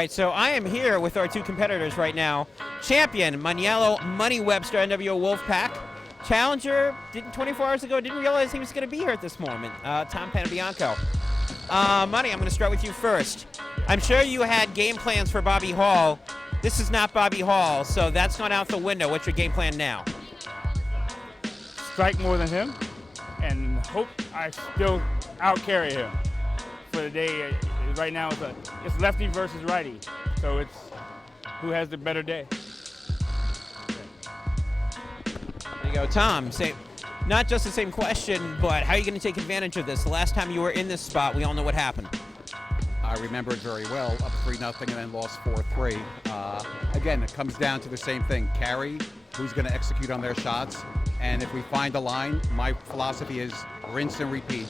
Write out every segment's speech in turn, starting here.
right, so I am here with our two competitors right now. Champion, Maniello Money Webster, NWO Wolfpack. Challenger, 24 hours ago, didn't realize he was going to be here at this moment. Tom Panebianco. Money, I'm going to start with you first. I'm sure you had game plans for Bobby Hall. This is not Bobby Hall, so that's gone out the window. What's your game plan now? Strike more than him, and hope I still out-carry him for the day. Right now, it's lefty versus righty, so it's who has the better day. There you go, Tom. Not just the same question, but how are you going to take advantage of this? The last time you were in this spot, we all know what happened. I remember it very well, up 3-0 and then lost 4-3. Again, it comes down to the same thing. Carry, who's going to execute on their shots, and if we find a line, my philosophy is rinse and repeat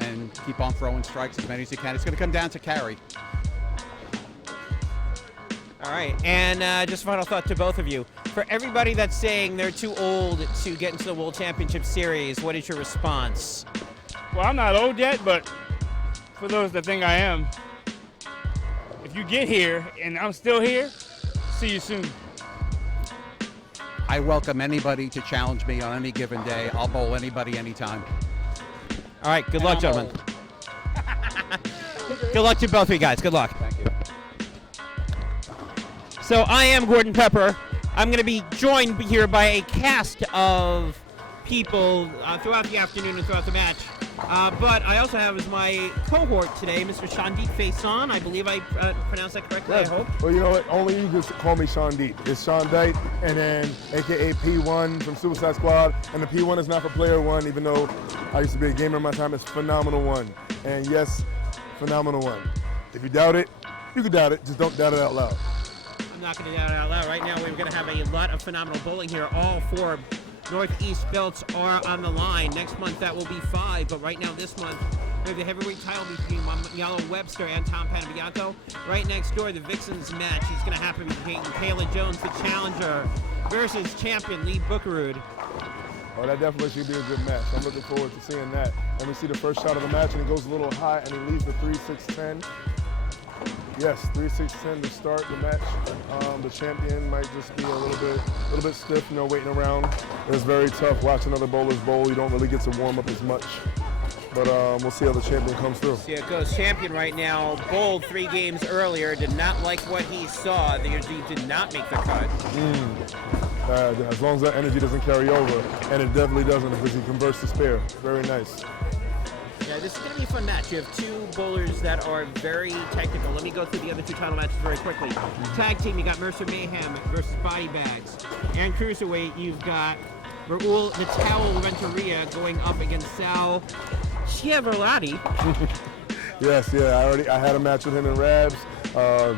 and keep on throwing strikes as many as you can. It's going to come down to carry. All right, and just final thought to both of you. For everybody that's saying they're too old to get into the World Championship Series, what is your response? Well, I'm not old yet, but for those that think I am, if you get here and I'm still here, see you soon. I welcome anybody to challenge me on any given day. I'll bowl anybody anytime. All right, good luck, gentlemen. Good luck to both of you guys. Good luck. Thank you. So I am Gordon Pepper. I'm going to be joined here by a cast of people throughout the afternoon and throughout the match. But I also have as my cohort today, Mr. Shandit Faison. I believe I pronounced that correctly, Yes. I hope. Well, you know what? Only you just call me Shandit. It's Shandite, and then AKA P1 from Suicide Squad. And the P1 is not for player one, even though I used to be a gamer in my time. It's Phenomenal One. And yes, Phenomenal One. If you doubt it, you can doubt it. Just don't doubt it out loud. I'm not going to doubt it out loud. Right now, we're going to have a lot of phenomenal bowling here. All four Northeast belts are on the line. Next month, that will be 5. But right now, this month, we have the heavyweight title between Maniello Webster and Tom Panebianco. Right next door, the Vixens match is going to happen between Kayla Jones, the challenger, versus champion Lee Bookerud. Oh, that definitely should be a good match. I'm looking forward to seeing that. And we see the first shot of the match, and he goes a little high, and he leaves the 3-6-10. Yes, 3-6-10 to start the match. The champion might just be a little bit stiff, you know, waiting around. It's very tough watching other bowlers bowl. You don't really get to warm up as much. But we'll see how the champion comes through. See, it goes champion right now. Bowled 3 games earlier. Did not like what he saw. He did not make the cut. As long as that energy doesn't carry over, and it definitely doesn't because he converts to spare. Very nice. Yeah, this is going to be a fun match. You have 2 bowlers that are very technical. Let me go through the other 2 title matches very quickly. Tag team, you got Mercer Mayhem versus Body Bags. And cruiserweight, you've got Raul the Towel Renteria going up against Sal Chiavarati. Yes, yeah, I had a match with him in Rabs.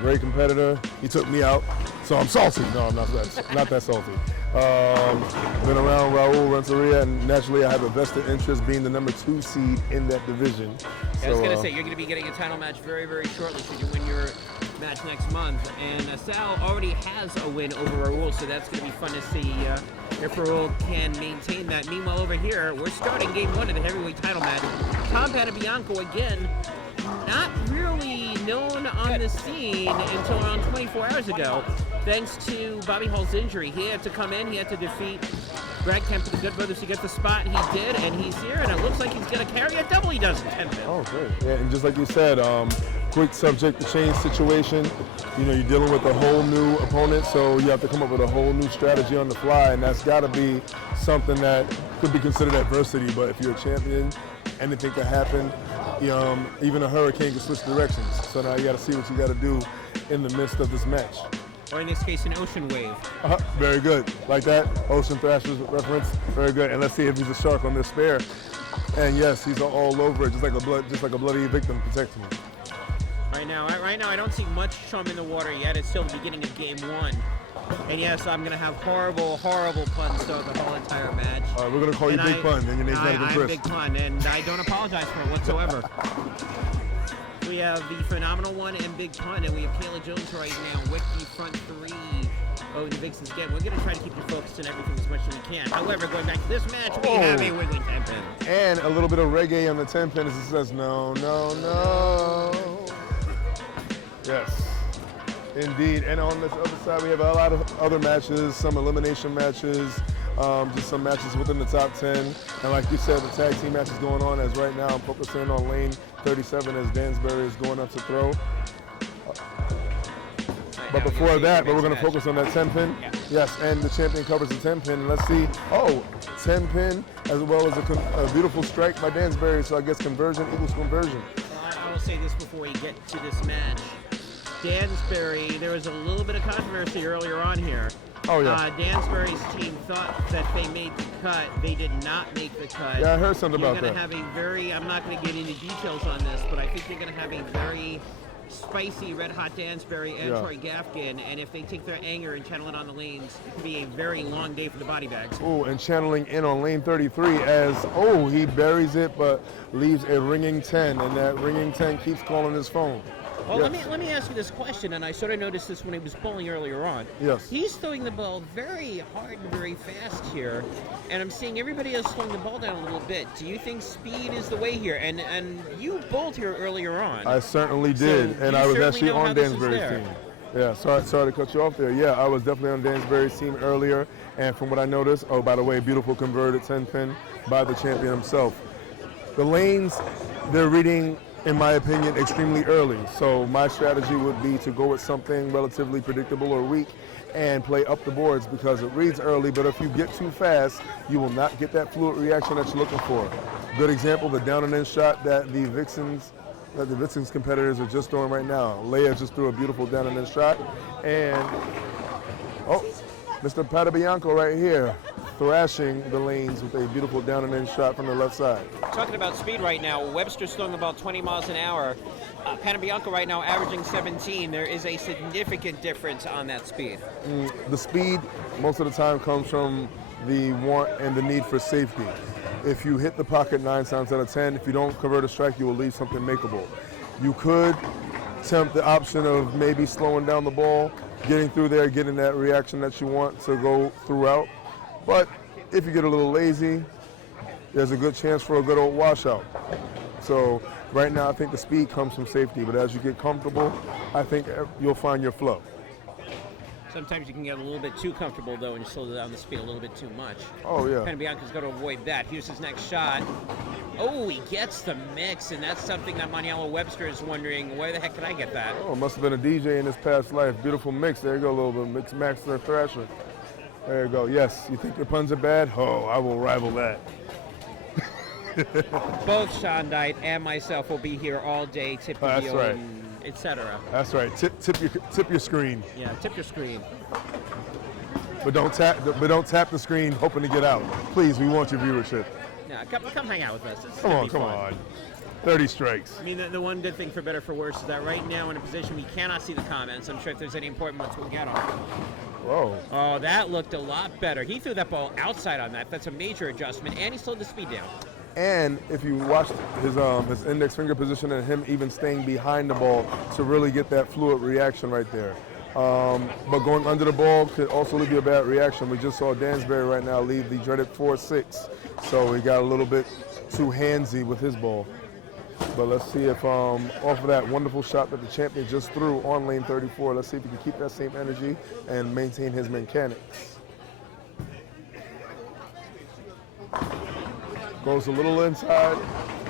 Great competitor. He took me out, so I'm salty. No, I'm not that salty. Been around Raul Renteria, and naturally I have a vested interest being the number 2 seed in that division. I was going to say, you're going to be getting a title match very, very shortly should you win your match next month. And Sal already has a win over Raul, so that's going to be fun to see if Raul can maintain that. Meanwhile, over here, we're starting game 1 of the heavyweight title match. Tom Panebianco, again, not really known on the scene until around 24 hours ago, thanks to Bobby Hall's injury. He had to come in, he had to defeat Brad Kemp for the Good Brothers to get the spot. He did, and he's here, and it looks like he's going to carry a double. He does in 10 minutes. Oh, great. Yeah, and just like you said, quick subject to change situation. You know, you're dealing with a whole new opponent, so you have to come up with a whole new strategy on the fly, and that's got to be something that could be considered adversity. But if you're a champion, anything can happen. Even a hurricane can switch directions. So now you got to see what you got to do in the midst of this match. Or in this case, an ocean wave. Very good. Like that, Ocean Thrashers reference. Very good. And let's see if he's a shark on this spare. And yes, he's all over it, just like a bloody victim protecting him. Right now, I don't see much chum in the water yet. It's still the beginning of game 1. And yes, I'm going to have horrible, horrible puns throughout the whole entire match. All right, we're going to call you Big Pun, and your name's not even Chris. I'm Big Pun, and I don't apologize for it whatsoever. We have the Phenomenal One and Big Pun, and we have Kayla Jones right now with the front 3 of the Vixens again. We're going to try to keep you focused on everything as much as we can. However, going back to this match, we have a wiggling 10-pin. And a little bit of reggae on the 10-pin as it says, no, no, no. Yes, indeed. And on this other side, we have a lot of other matches, some elimination matches, just some matches within the top 10. And like you said, the tag team match is going on as right now I'm focusing on lane 37 as Dansbury is going up to throw. But before that, but we're going to focus on that 10 pin. Yeah. Yes, and the champion covers the 10 pin. And let's see, 10 pin as well as a beautiful strike by Dansbury. So I guess conversion equals conversion. I will say this before we get to this match. Dansbury, there was a little bit of controversy earlier on here. Oh, yeah. Dansbury's team thought that they made the cut. They did not make the cut. Yeah, I heard something about that. You're going to have a very, I'm not going to get into details on this, but I think they're going to have a very spicy Red Hot Dansbury and Troy Gafkin, and if they take their anger and channel it on the lanes, it could be a very long day for the body bags. Oh, and channeling in on lane 33 as, he buries it but leaves a ringing 10, and that ringing 10 keeps calling his phone. Well, Yes. let me ask you this question, and I sort of noticed this when he was bowling earlier on. Yes. He's throwing the ball very hard and very fast here, and I'm seeing everybody else slowing the ball down a little bit. Do you think speed is the way here? And you bowled here earlier on. I certainly did, So and you I was certainly actually know how on this is Dansbury's there. team. Yeah, sorry to cut you off there. Yeah, I was definitely on Dansbury's team earlier, and from what I noticed, by the way, beautiful converted 10 pin by the champion himself. The lanes, they're reading, in my opinion, extremely early. So my strategy would be to go with something relatively predictable or weak and play up the boards because it reads early, but if you get too fast, you will not get that fluid reaction that you're looking for. Good example, the down and in shot that the Vixens competitors are just throwing right now. Leia just threw a beautiful down and in shot, and Mr. Panebianco right here, thrashing the lanes with a beautiful down and in shot from the left side. Talking about speed right now, Webster's throwing about 20 miles an hour. Panebianco right now averaging 17. There is a significant difference on that speed. The speed most of the time comes from the want and the need for safety. If you hit the pocket 9 times out of 10, if you don't convert a strike, you will leave something makeable. You could tempt the option of maybe slowing down the ball, getting through there, getting that reaction that you want to go throughout. But if you get a little lazy, there's a good chance for a good old washout. So right now, I think the speed comes from safety, but as you get comfortable, I think you'll find your flow. Sometimes you can get a little bit too comfortable, though, and you slow down the speed a little bit too much. Oh, yeah. Panebianco's got to avoid that. Here's his next shot. Oh, he gets the mix, and that's something that Maniello Webster is wondering, where the heck can I get that? Oh, must have been a DJ in his past life. Beautiful mix. There you go, a little bit mix master thrasher. There you go. Yes, you think your puns are bad? Oh, I will rival that. Both Shondite and myself will be here all day, tip the That's wheel, right. and etc. That's right. Tip your screen, Yeah, tip your screen. but don't tap the screen hoping to get out. Please, we want your viewership. Yeah, come hang out with us. It's Come gonna on, be come fun. on. 30 strikes. I mean, the one good thing for better or for worse is that right now in a position we cannot see the comments. I'm sure if there's any important ones we'll get on. Whoa. Oh, that looked a lot better. He threw that ball outside on that. That's a major adjustment, and he slowed the speed down. And if you watch his index finger position and him even staying behind the ball to really get that fluid reaction right there. But going under the ball could also leave you a bad reaction. We just saw Dansbury right now leave the dreaded 4-6. So he got a little bit too handsy with his ball. But let's see if off of that wonderful shot that the champion just threw on lane 34, let's see if he can keep that same energy and maintain his mechanics. Goes a little inside.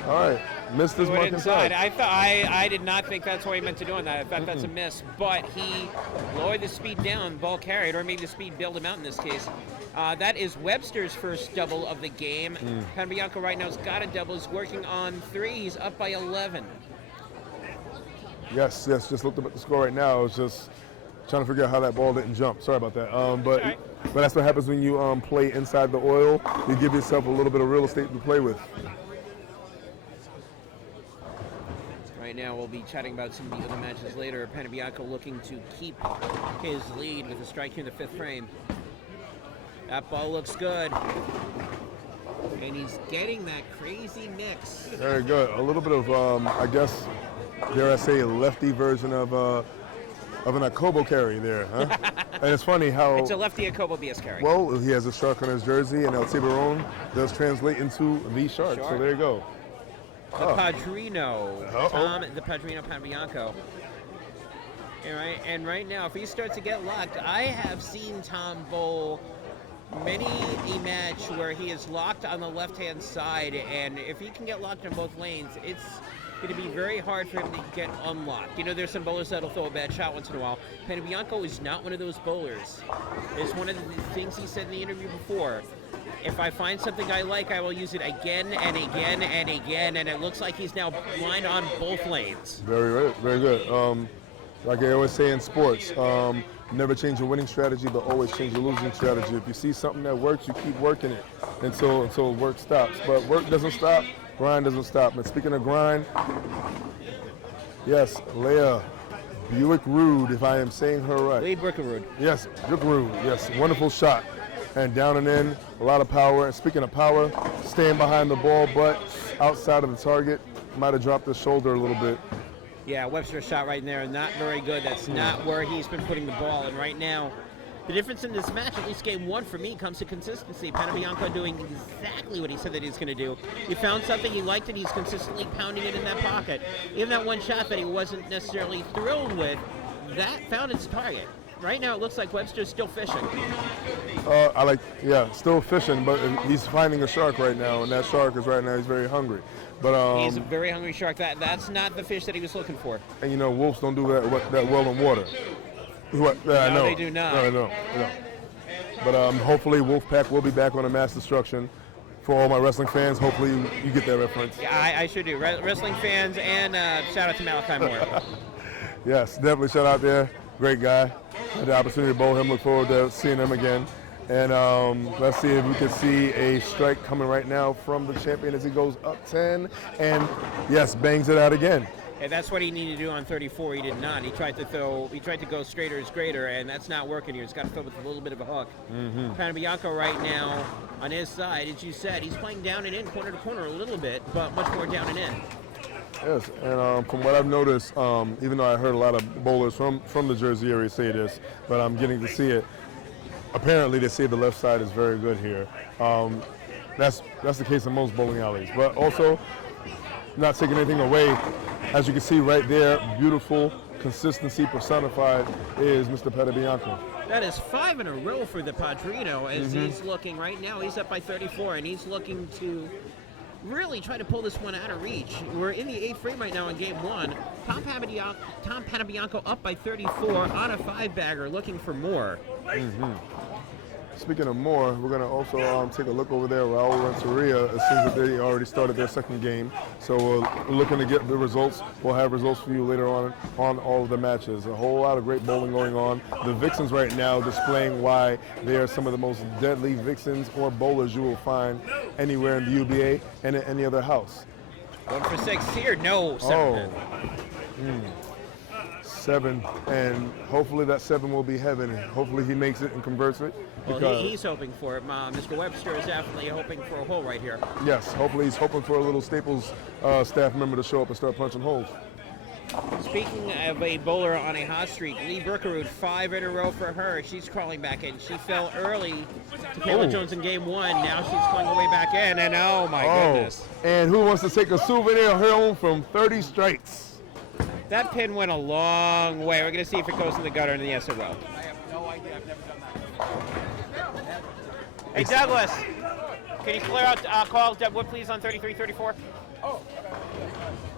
All right, missed his mark inside. I did not think that's what he meant to do on that. I thought that's a miss, but he lowered the speed down, ball carried, or maybe the speed bailed him out in this case. That is Webster's first double of the game. Panebianco right now has got a double. He's working on 3. He's up by 11. Yes, just looked up at the score right now. I was just trying to figure out how that ball didn't jump. Sorry about that. But that's what happens when you play inside the oil. You give yourself a little bit of real estate to play with. Right now we'll be chatting about some of the other matches later. Panebianco looking to keep his lead with a strike here in the 5th frame. That ball looks good. And he's getting that crazy mix. Very good. A little bit of, I guess, dare I say, a lefty version of an Akobo carry there, huh? And it's funny how... It's a lefty Akobo BS carry. Well, he has a shark on his jersey, and El Tiburon does translate into the shark. So there you go. The Padrino. Tom, the Padrino Panebianco. And right now, if he starts to get locked, I have seen Tom bowl many a match where he is locked on the left-hand side, and if he can get locked in both lanes, it's going to be very hard for him to get unlocked. You know, there's some bowlers that'll throw a bad shot once in a while. Panebianco is not one of those bowlers. It's one of the things he said in the interview before. If I find something I like, I will use it again and again and again, and it looks like he's now blind on both lanes. Very good. Like I always say in sports, never change your winning strategy, but always change your losing strategy. If you see something that works, you keep working it until work stops. But work doesn't stop, grind doesn't stop. And speaking of grind, yes, Leah Buick-Rude, if I am saying her right. Lee Buick-Rude. Yes, Buick-Rude, yes, wonderful shot. And down and in, a lot of power. And speaking of power, staying behind the ball, but outside of the target, might have dropped the shoulder a little bit. Yeah, Webster shot right there, not very good. That's not where he's been putting the ball. And right now, the difference in this match, at least game one for me, comes to consistency. Panebianco doing exactly what he said that he's going to do. He found something, he liked it, he's consistently pounding it in that pocket. Even that one shot that he wasn't necessarily thrilled with, that found its target. Right now, it looks like Webster's still fishing. Still fishing, but he's finding a shark right now, and that shark is right now, he's very hungry. But he's a very hungry shark. That's not the fish that he was looking for. And you know, wolves don't do that well in water. No, I know. they do not. No, I know. But hopefully Wolfpack will be back on a mass destruction. For all my wrestling fans, hopefully you get that reference. Yeah, I sure do. Wrestling fans, and shout out to Malachi Moore. Yes, definitely shout out there. Great guy. Had the opportunity to bowl him. Look forward to seeing him again. And let's see if we can see a strike coming right now from the champion as he goes up 10 and, yes, bangs it out again. And that's what he needed to do on 34. He did not. He tried to go straighter is greater, and that's not working here. He's got to throw with a little bit of a hook. Panebianco right now on his side, as you said, he's playing down and in, corner to corner a little bit, but much more down and in. Yes, and from what I've noticed, even though I heard a lot of bowlers from the Jersey area say this, but I'm getting to see it. Apparently, they say the left side is very good here. That's the case in most bowling alleys. But also, not taking anything away, as you can see right there, beautiful consistency personified is Mr. Panebianco. That is 5 in a row for the Padrino as he's looking right now. He's up by 34, and he's looking to really try to pull this one out of reach. We're in the 8th frame right now in game one. Tom Panebianco up by 34 on a 5-bagger, looking for more. Speaking of more, we're going to also take a look over there. Raul Renteria, it seems that they already started their second game. So we're looking to get the results. We'll have results for you later on all of the matches. A whole lot of great bowling going on. The Vixens right now displaying why they are some of the most deadly Vixens or bowlers you will find anywhere in the UBA and in any other house. 1 for 6 here. No, 7. 7, and hopefully that 7 will be heaven. Hopefully he makes it and converts it. Well, he's hoping for it. Mr. Webster is definitely hoping for a hole right here. Yes, hopefully he's hoping for a little Staples staff member to show up and start punching holes. Speaking of a bowler on a hot streak, Lee Buick-Rude, 5 in a row for her. She's crawling back in. She fell early to Kayla Jones in game one. Now she's clawing her way back in, and oh my goodness. And who wants to take a souvenir home from 30 strikes? That pin went a long way. We're going to see if it goes in the gutter, and yes, it will. I have no idea. I've never done that. Hey, Douglas, can you clear out calls, Deb Wood, please, on 33-34? Oh,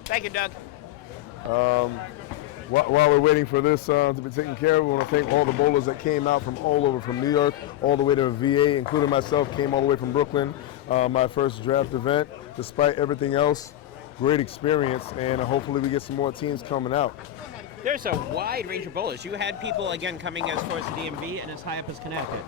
Thank you, Doug. While we're waiting for this to be taken care of, we want to thank all the bowlers that came out from all over, from New York all the way to VA, including myself, came all the way from Brooklyn. My first draft event. Despite everything else, great experience, and hopefully we get some more teams coming out. There's a wide range of bowlers. You had people, again, coming as far as the DMV and as high up as Connecticut.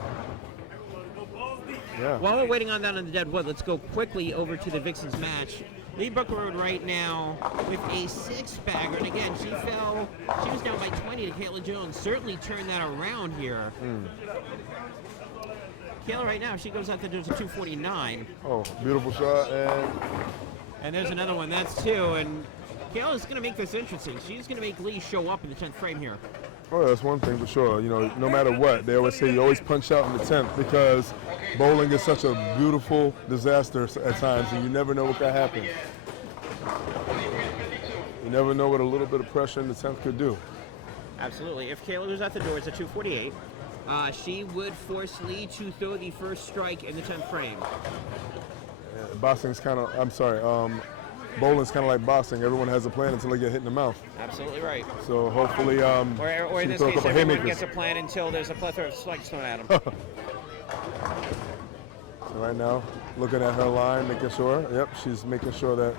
Yeah. While we're waiting on that on the dead wood, let's go quickly over to the Vixens match. Lee Buick-Rude right now with a 6-bagger, and again, she was down by 20 to Kayla Jones. Certainly turned that around here. Kayla right now, she goes out there to 249. Oh, beautiful shot, and there's another one, that's 2, and Kayla's going to make this interesting. She's going to make Lee show up in the 10th frame here. Oh, that's one thing for sure. You know, no matter what, they always say you always punch out in the 10th because bowling is such a beautiful disaster at times, and you never know what can happen. You never know what a little bit of pressure in the 10th could do. Absolutely. If Kayla goes out the door, it's a 248. She would force Lee to throw the first strike in the 10th frame. Yeah, boxing's kind of, I'm sorry, bowling's kind of like boxing. Everyone has a plan until they get hit in the mouth. Absolutely right. So hopefully, or in this case, everyone gets a plan until there's a plethora of strikes thrown at them. So right now, looking at her line, making sure, yep, she's making sure that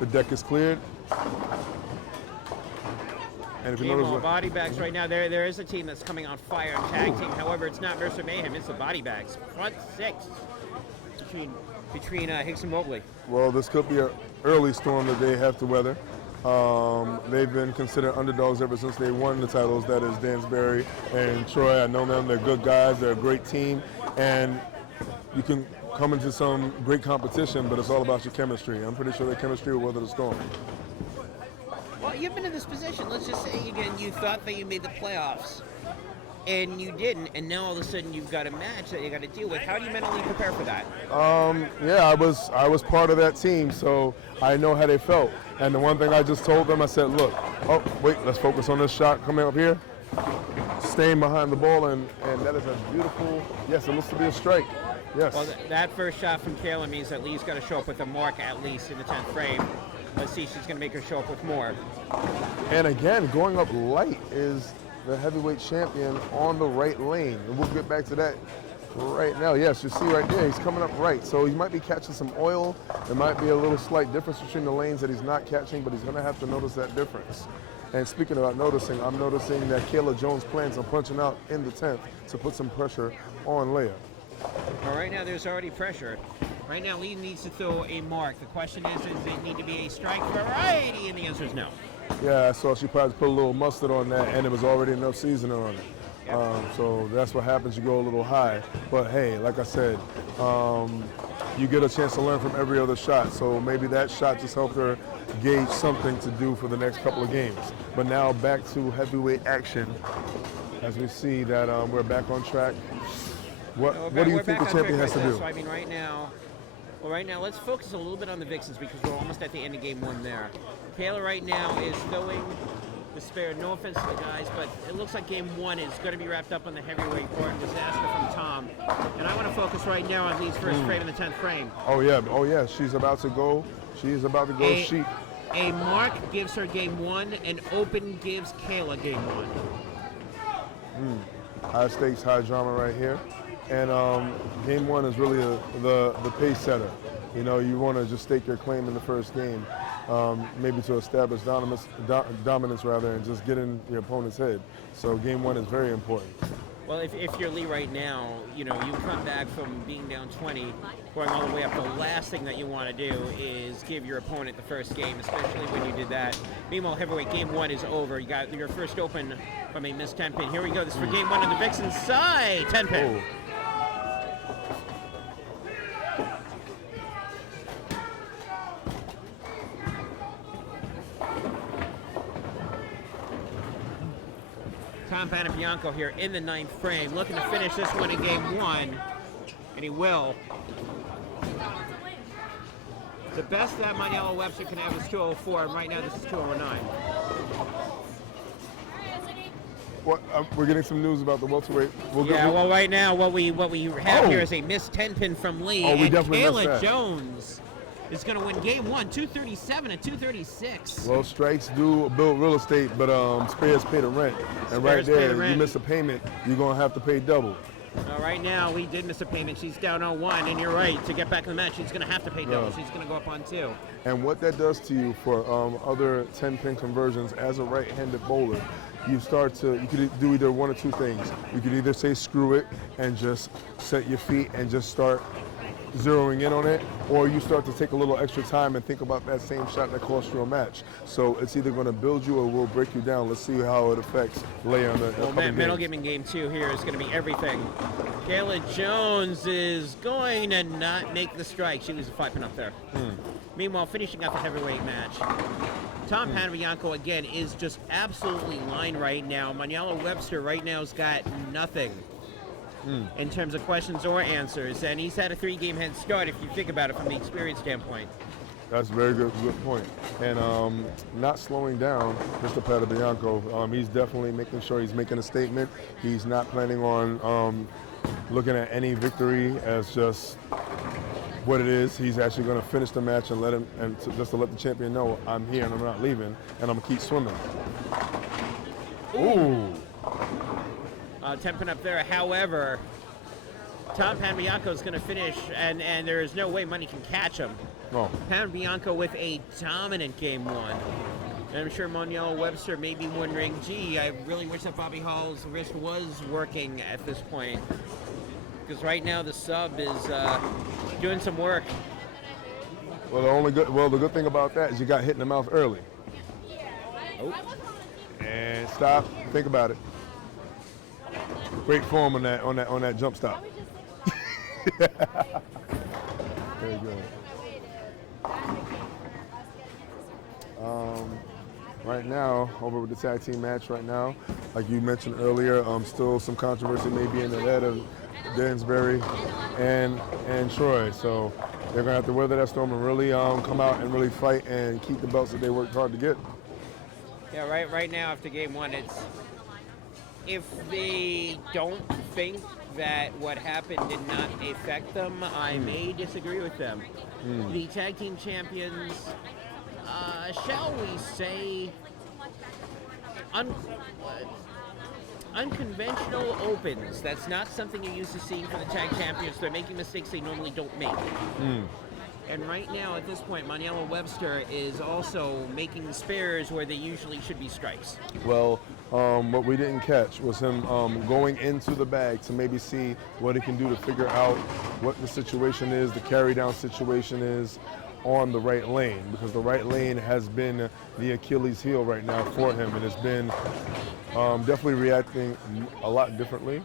the deck is cleared. And if you notice, body bags right now, there is a team that's coming on fire, tag team. However, it's not Mercer Mayhem, it's the body bags. Front six between Hicks and Mobley. well, this could be an early storm that they have to weather. They've been considered underdogs ever since they won the titles. That is Dansbury and Troy. I know them. They're good guys. They're a great team. And you can come into some great competition, but it's all about your chemistry. I'm pretty sure their chemistry will weather the storm. Well, you've been in this position. Let's just say again, you thought that you made the playoffs, and you didn't, and now all of a sudden you've got a match that you got to deal with. How do you mentally prepare for that? Yeah, I was part of that team, so I know how they felt. And the one thing I just told them, I said, look, oh, wait, let's focus on this shot coming up here. Staying behind the ball, and that is a beautiful, yes, it looks to be a strike. Yes. Well, that first shot from Kayla means that Lee's got to show up with a mark at least in the 10th frame. Let's see if she's going to make her show up with more. And again, going up light is the heavyweight champion on the right lane. And we'll get back to that right now. Yes, you see right there, he's coming up right. So he might be catching some oil. There might be a little slight difference between the lanes that he's not catching, but he's going to have to notice that difference. And speaking about noticing, I'm noticing that Kayla Jones plans on punching out in the 10th to put some pressure on Leia. Well, right now there's already pressure. Right now Lee needs to throw a mark. The question is it need to be a strike variety? And the answer is no. Yeah, I saw she probably put a little mustard on that, and it was already enough seasoning on it. Yep. So that's what happens, you go a little high. But hey, like I said, you get a chance to learn from every other shot. So maybe that shot just helped her gauge something to do for the next couple of games. But now back to heavyweight action as we see that we're back on track. What do you think the champion has to do? So I mean, right now, let's focus a little bit on the Vixens because we're almost at the end of game one there. Kayla right now is throwing the spare. No offense to the guys, but it looks like game one is going to be wrapped up on the heavyweight court. Disaster from Tom. And I want to focus right now on Lee's first frame in the 10th frame. Oh yeah. She's about to go. She's about to go. A mark gives her game one. An open gives Kayla game one. High stakes, high drama right here. And game one is really the pace setter. You know, you want to just stake your claim in the first game, maybe to establish dominance rather, and just get in your opponent's head. So game one is very important. Well, if you're Lee right now, you know, you come back from being down 20, going all the way up. The last thing that you want to do is give your opponent the first game, especially when you did that. Meanwhile, heavyweight game one is over. You got your first open from a missed 10 pin. Here we go. This is for game one on the Vixen's side. 10 pin. Oh. Tom Panebianco here in the 9th frame, looking to finish this one in game one, and he will. The best that Maniello Webster can have is 204, and right now this is 209. We're getting some news about the welterweight. Well, right now what we have here is a missed 10 pin from Lee, and Kayla Jones is going to win game one, 237 and 236. Well, strikes do build real estate, but spares pay the rent. And right there, you miss a payment, you're going to have to pay double. Right now, Lee did miss a payment. She's down 0-1, and you're right. To get back in the match, she's going to have to pay double. She's going to go up on 2. And what that does to you for other 10-pin conversions as a right-handed bowler, you could do either one or two things. You could either say screw it and just set your feet and just start zeroing in on it, or you start to take a little extra time and think about that same shot that cost you a match. So it's either going to build you or will break you down. Let's see how it affects Leia on the middle game in game two here is going to be everything. Kayla Jones is going to not make the strike. She was a 5 pin up there. Meanwhile, finishing up the heavyweight match, Tom Panebianco again is just absolutely lined right now. Maniello Webster right now has got nothing in terms of questions or answers, and he's had a 3-game head start if you think about it from the experience standpoint. That's a very good point. And not slowing down Mr. Panebianco. He's definitely making sure he's making a statement. He's not planning on looking at any victory as just what it is. He's actually going to finish the match and just to let the champion know I'm here and I'm not leaving and I'm gonna keep swimming. Ooh. Temping up there. However, Tom Panebianco is going to finish, and there is no way money can catch him. Oh. Panebianco with a dominant game one. And I'm sure Maniello Webster may be wondering, gee, I really wish that Bobby Hall's wrist was working at this point. Because right now the sub is doing some work. Well, the good thing about that is you got hit in the mouth early. Oh. And stop. Think about it. Great form on that jump stop. Very good. Right now, over with the tag team match right now, like you mentioned earlier, still some controversy maybe in the head of Dansbury and Troy. So they're gonna have to weather that storm and really come out and really fight and keep the belts that they worked hard to get. Yeah, right now after game one, it's if they don't think that what happened did not affect them, I may disagree with them. The tag team champions, shall we say, unconventional opens. That's not something you're used to seeing for the tag champions. They're making mistakes they normally don't make. And right now, at this point, Maniello Webster is also making spares where they usually should be strikes. Well, what we didn't catch was him going into the bag to maybe see what he can do to figure out what the situation is, the carry down situation is on the right lane, because the right lane has been the Achilles heel right now for him, and it's been definitely reacting a lot differently.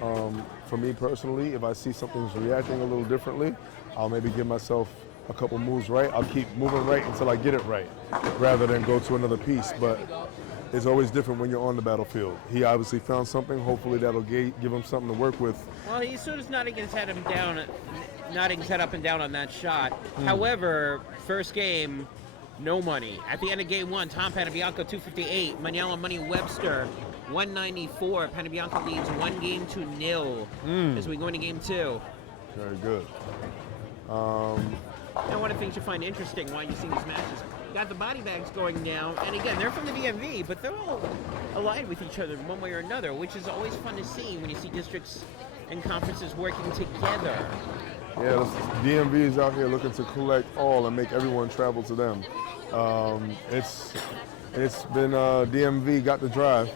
For me personally, if I see something's reacting a little differently, I'll maybe give myself a couple moves right. I'll keep moving right until I get it right, rather than go to another piece. But it's always different when you're on the battlefield. He obviously found something. Hopefully that'll give him something to work with. Well, he's sort of nodding his head up and down on that shot. However, first game, no money. At the end of game one, Tom Panebianco 258, Maniello Money Webster 194. Panebianco leads 1-0 as we go into game two. Very good. Now, one of the things you find interesting while you see these matches, got the body bags going down, and again, they're from the DMV, but they're all allied with each other in one way or another, which is always fun to see when you see districts and conferences working together. Yeah, the DMV is out here looking to collect all and make everyone travel to them. It's been DMV got the drive,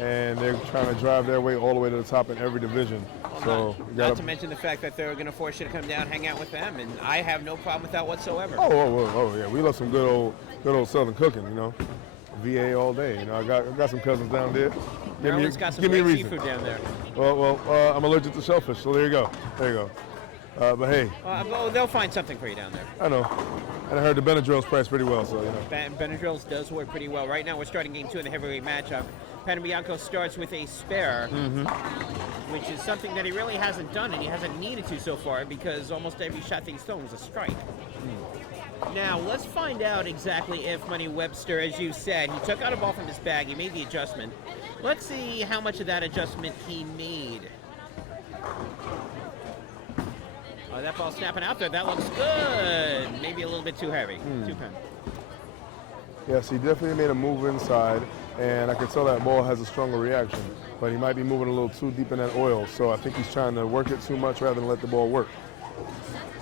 and they're trying to drive their way all the way to the top in every division. So not to mention the fact that they're going to force you to come down, hang out with them, and I have no problem with that whatsoever. Oh yeah, we love some good old Southern cooking, you know. VA all day, you know. I got some cousins down there. Maryland's got some great seafood down there. Well, I'm allergic to shellfish, so there you go. But hey. They'll find something for you down there. I know. And I heard the Benadryl's priced pretty well, so, you know. Benadryl's does work pretty well. Right now we're starting game two in the heavyweight matchup. Panebianco starts with a spare, which is something that he really hasn't done, and he hasn't needed to so far, because almost every shot that he's thrown is a strike. Now, let's find out exactly if Money Webster, as you said, he took out a ball from his bag, he made the adjustment. Let's see how much of that adjustment he made. Oh, that ball snapping out there. That looks good. Maybe a little bit too heavy. Too pen. Yes, he definitely made a move inside, and I can tell that ball has a stronger reaction. But he might be moving a little too deep in that oil, so I think he's trying to work it too much rather than let the ball work.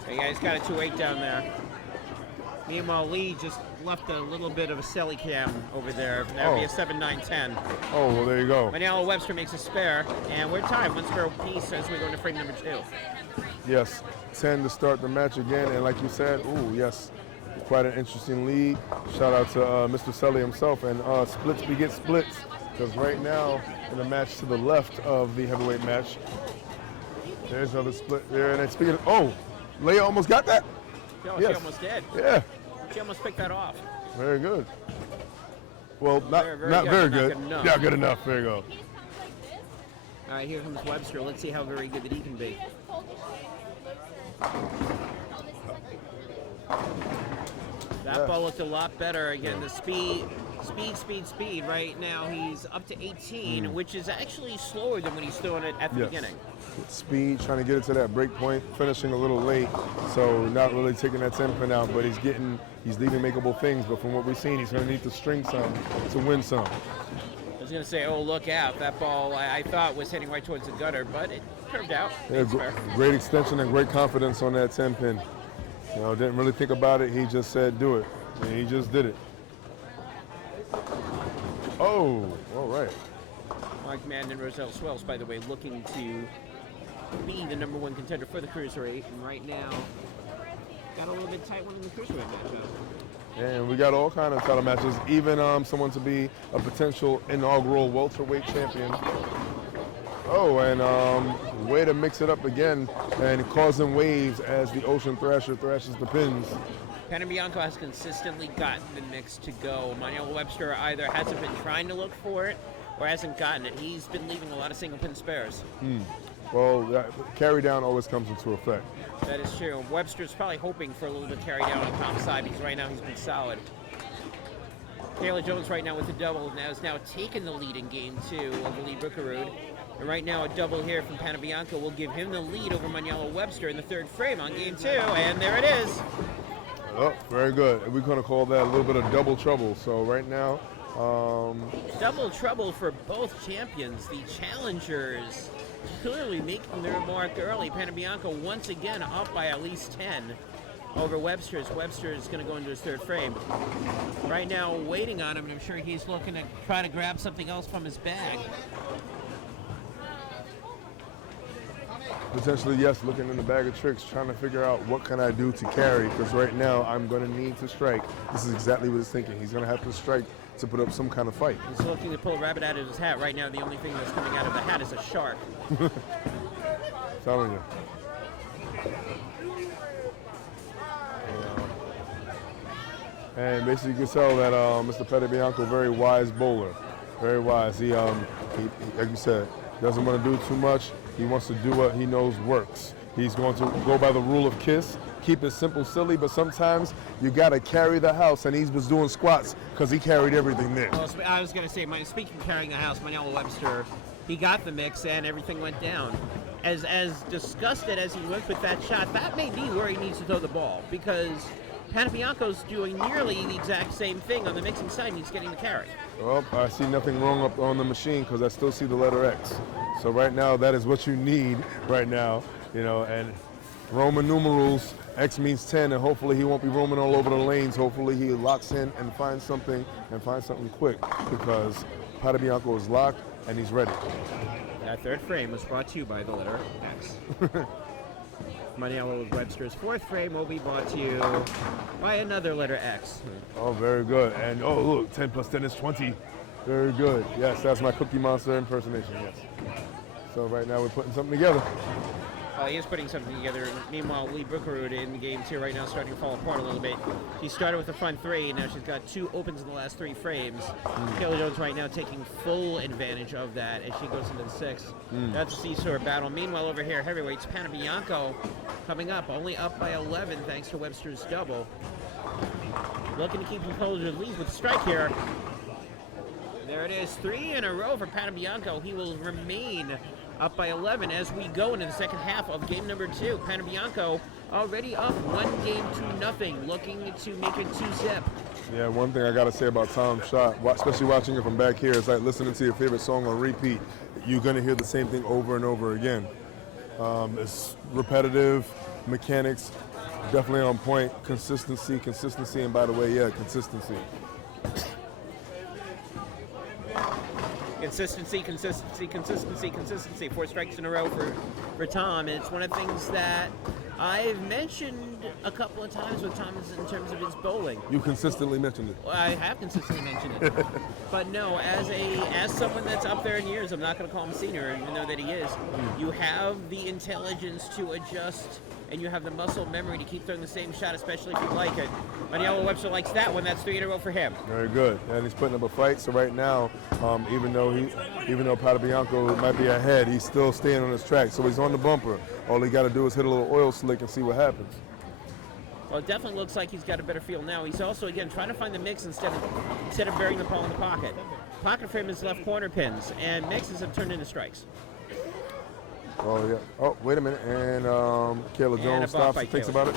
Yeah, he's got a 2-8 down there. Meanwhile, Lee just left a little bit of a celly cam over there. That would be a 7-9-10. Oh, well, there you go. Maniello Webster makes a spare, and we're tied. One spare apiece as we go into frame number 2. Yes, 10 to start the match again, and like you said, yes, quite an interesting lead. Shout out to Mr. Selly himself, and splits beget splits, because right now in the match to the left of the heavyweight match, there's another split there, and then speaking of, Leia almost got that? She Yes. almost did. Yeah. She almost picked that off. Very good. Well, not very good. Not good enough. Not good enough. There you go. All right, here comes Webster. Let's see how very good that he can be. That ball looked a lot better. Again, the speed. Right now he's up to 18, which is actually slower than when he's throwing it at the beginning. Speed, trying to get it to that break point, finishing a little late, so not really taking that 10 pin out, but he's leaving makeable things. But from what we've seen, he's going to need to string some to win some. I was going to say, oh, look out. That ball I thought was heading right towards the gutter, but it curved out. Yeah, great extension and great confidence on that 10 pin. You know, didn't really think about it. He just said, do it. And he just did it. Oh, all right. Mark Madden and Roselle Swells, by the way, looking to be the #1 contender for the cruiserweight. And right now, got a little bit tight one in the cruiserweight matchup. And we got all kind of title matches, even someone to be a potential inaugural welterweight champion. Oh, and way to mix it up again and causing waves as the Ocean Thrasher thrashes the pins. Panebianco has consistently gotten the mix to go. Manuel Webster either hasn't been trying to look for it or hasn't gotten it. He's been leaving a lot of single pin spares. Well, that carry down always comes into effect. That is true. Webster's probably hoping for a little bit of carry down on the top side because right now he's been solid. Taylor Jones right now with the double has now taken the lead in game 2 over Lee Buckaroo. And right now a double here from Panebianco will give him the lead over Manuel Webster in the 3rd frame on game 2. And there it is. Oh, very good. We're going to call that a little bit of double trouble. So right now... double trouble for both champions. The challengers clearly making their mark early. Panebianco once again up by at least 10 over Webster's. Webster is going to go into his 3rd frame. Right now waiting on him, and I'm sure he's looking to try to grab something else from his bag. Potentially, yes, looking in the bag of tricks, trying to figure out what can I do to carry, because right now I'm going to need to strike. This is exactly what he's thinking. He's going to have to strike to put up some kind of fight. He's looking to pull a rabbit out of his hat. Right now, the only thing that's coming out of the hat is a shark. Telling you. And basically, you can tell that Mr. Panebianco, very wise bowler. Very wise. He, like you said, doesn't want to do too much. He wants to do what he knows works. He's going to go by the rule of KISS, keep it simple, silly, but sometimes you got to carry the house, and he was doing squats because he carried everything there. Well, I was going to say, speaking of carrying the house, Manuel Webster, he got the mix and everything went down. As disgusted as he went with that shot, that may be where he needs to throw the ball, because Panebianco's doing nearly the exact same thing on the mixing side, and he's getting the carry. Well, I see nothing wrong up on the machine because I still see the letter X. So right now, that is what you need right now, you know, and Roman numerals, X means 10, and hopefully he won't be roaming all over the lanes. Hopefully he locks in and finds something quick, because Panebianco is locked and he's ready. That 3rd frame was brought to you by the letter X. Manuel Webster's 4th frame will be brought to you by another letter X. Oh, very good. And oh, look, 10 plus 10 is 20. Very good. Yes, that's my Cookie Monster impersonation, yes. So right now we're putting something together. He is putting something together. Meanwhile, Lee Buckaroo in the game 2 right now starting to fall apart a little bit. She started with the front 3, and now she's got 2 opens in the last 3 frames. Taylor Jones right now taking full advantage of that as she goes into the 6th. That's a seesaw battle. Meanwhile, over here, heavyweights, Panebianco coming up, only up by 11 thanks to Webster's double. Looking to keep composure lead with strike here. There it is, 3 in a row for Panebianco. He will remain up by 11 as we go into the second half of game number 2. Panebianco already up 1-0, looking to make it 2-zip. Yeah, one thing I got to say about Tom's shot, especially watching it from back here, is like listening to your favorite song on repeat. You're going to hear the same thing over and over again. It's repetitive, mechanics, definitely on point, consistency, and by the way, yeah, consistency. Consistency. 4 strikes in a row for Tom. And it's one of the things that I've mentioned a couple of times with Tom in terms of his bowling. You consistently mentioned it. Well, I have consistently mentioned it. But no, as someone that's up there in years, I'm not going to call him senior, even though that he is. You have the intelligence to adjust, and you have the muscle memory to keep throwing the same shot, especially if you like it. Manuel Webster likes that one. That's 3 in a row for him. Very good. And he's putting up a fight. So right now, even though Panebianco might be ahead, he's still staying on his track. So he's on the bumper. All he got to do is hit a little oil slick and see what happens. Well, it definitely looks like he's got a better feel now. He's also, again, trying to find the mix instead of burying the ball in the pocket. Pocket for him is left corner pins, and mixes have turned into strikes. Oh, yeah. Oh, wait a minute. And Kayla Jones stops and thinks about it.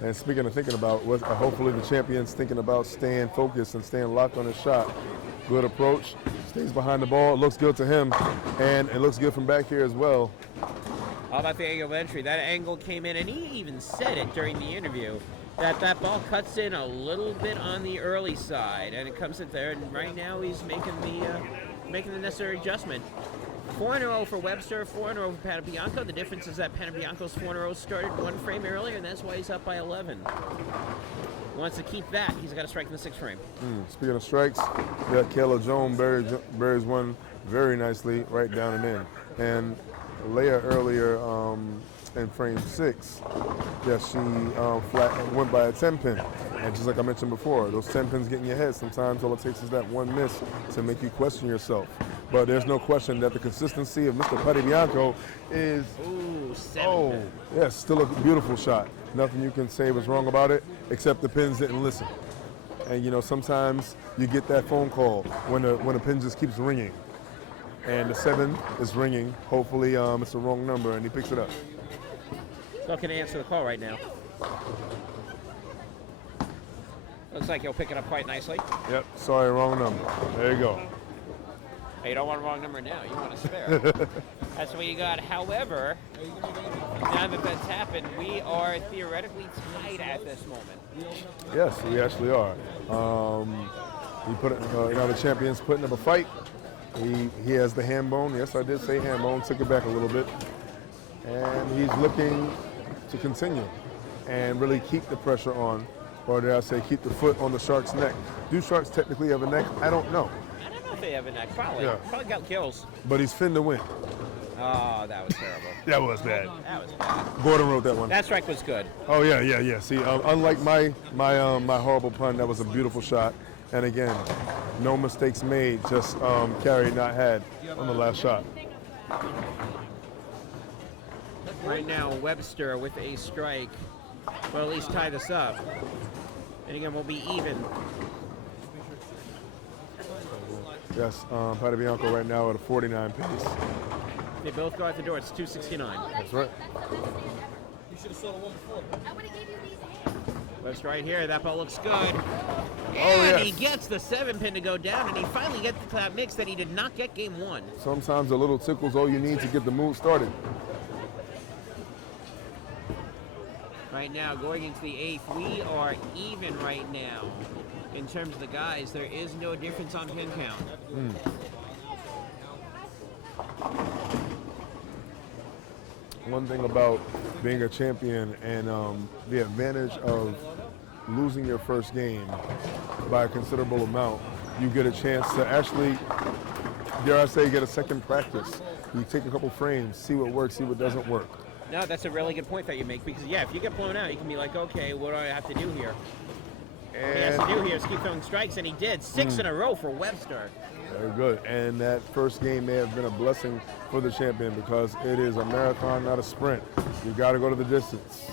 And speaking of thinking about, hopefully the champion's thinking about staying focused and staying locked on his shot. Good approach. Stays behind the ball. It looks good to him. And it looks good from back here as well. How about the angle of entry? That angle came in, and he even said it during the interview, that ball cuts in a little bit on the early side, and it comes in there, and right now he's making the necessary adjustment. 4-0 for Webster, 4-0 for Panebianco. The difference is that Panebianco's 4-0 started one frame earlier, and that's why he's up by 11. He wants to keep that. He's got to strike in the 6th frame. Speaking of strikes, Kayla Jones buries one very nicely right down and in. And Leah earlier in frame 6, she went by a 10 pin. And just like I mentioned before, those 10 pins get in your head. Sometimes all it takes is that one miss to make you question yourself. But there's no question that the consistency of Mr. Panebianco is, yes, still a beautiful shot. Nothing you can say was wrong about it, except the pins didn't listen. And you know, sometimes you get that phone call when the pin just keeps ringing. And the 7 is ringing. Hopefully it's the wrong number and he picks it up. So can answer the call right now. Looks like he'll pick it up quite nicely. Yep, sorry, wrong number. There you go. Hey, you don't want a wrong number now. You want a spare. That's what you got. However, now that that's happened, we are theoretically tied at this moment. Yes, we actually are. The champion's putting up a fight. He has the hand bone. Yes, I did say hand bone. Took it back a little bit. And he's looking to continue and really keep the pressure on, or did I say keep the foot on the shark's neck. Do sharks technically have a neck? I don't know. I don't know if they have a neck. Probably. Yeah. Probably got kills. But he's fin to win. Oh, that was terrible. That was bad. That was bad. Gordon wrote that one. That strike was good. Oh, yeah. See, unlike my horrible pun, that was a beautiful shot. And again, no mistakes made, just carry not had on the last shot. Right now, Webster with a strike will at least tie this up. And again, we'll be even. Yes, Panebianco right now at a 49 pace. They both go out the door. It's 269. That's right. You should have sold one before. I would have gave you these hands. Webster right here. That ball looks good. Oh, And yes. he gets the 7 pin to go down, and he finally gets that mix that he did not get game 1. Sometimes a little tickle's all you need to get the move started. Right now, going into the 8th, we are even right now. In terms of the guys, there is no difference on pin count. One thing about being a champion and the advantage of losing your first game by a considerable amount, you get a chance to actually, dare I say, get a second practice. You take a couple frames, see what works, see what doesn't work. No, that's a really good point that you make, because if you get blown out, you can be like, okay, what do I have to do here? What he has to do here is keep throwing strikes, and he did. 6 in a row for Webster. Very good. And that first game may have been a blessing for the champion because it is a marathon, not a sprint. You got to go to the distance.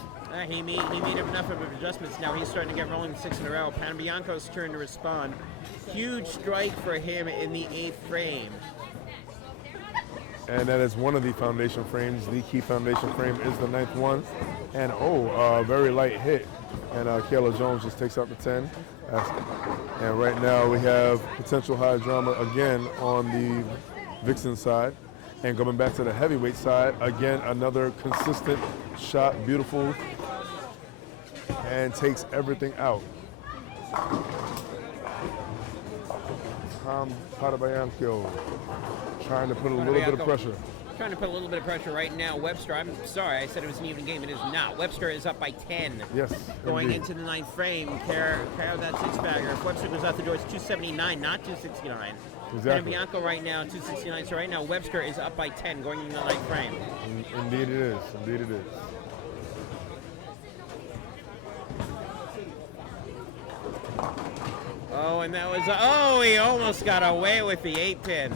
He made enough of adjustments. Now he's starting to get rolling 6 in a row. Panebianco's turn to respond. Huge strike for him in the 8th frame. And that is one of the foundation frames. The key foundation frame is the 9th one. And very light hit. And Kayla Jones just takes out the 10. And right now we have potential high drama again on the Vixen side. And going back to the heavyweight side, again, another consistent shot, beautiful, and takes everything out. Panebianco trying to put a little bit of pressure. Trying to put a little bit of pressure right now. Webster, I'm sorry, I said it was an even game. It is not. Webster is up by 10. Yes. Going indeed. into the 9th frame, carry that 6-bagger. If Webster goes out the door, it's 279, not 269. Exactly. Panebianco right now, 269. So right now, Webster is up by 10 going into the 9th frame. Indeed it is. Indeed it is. Oh, and that was, he almost got away with the 8 pin.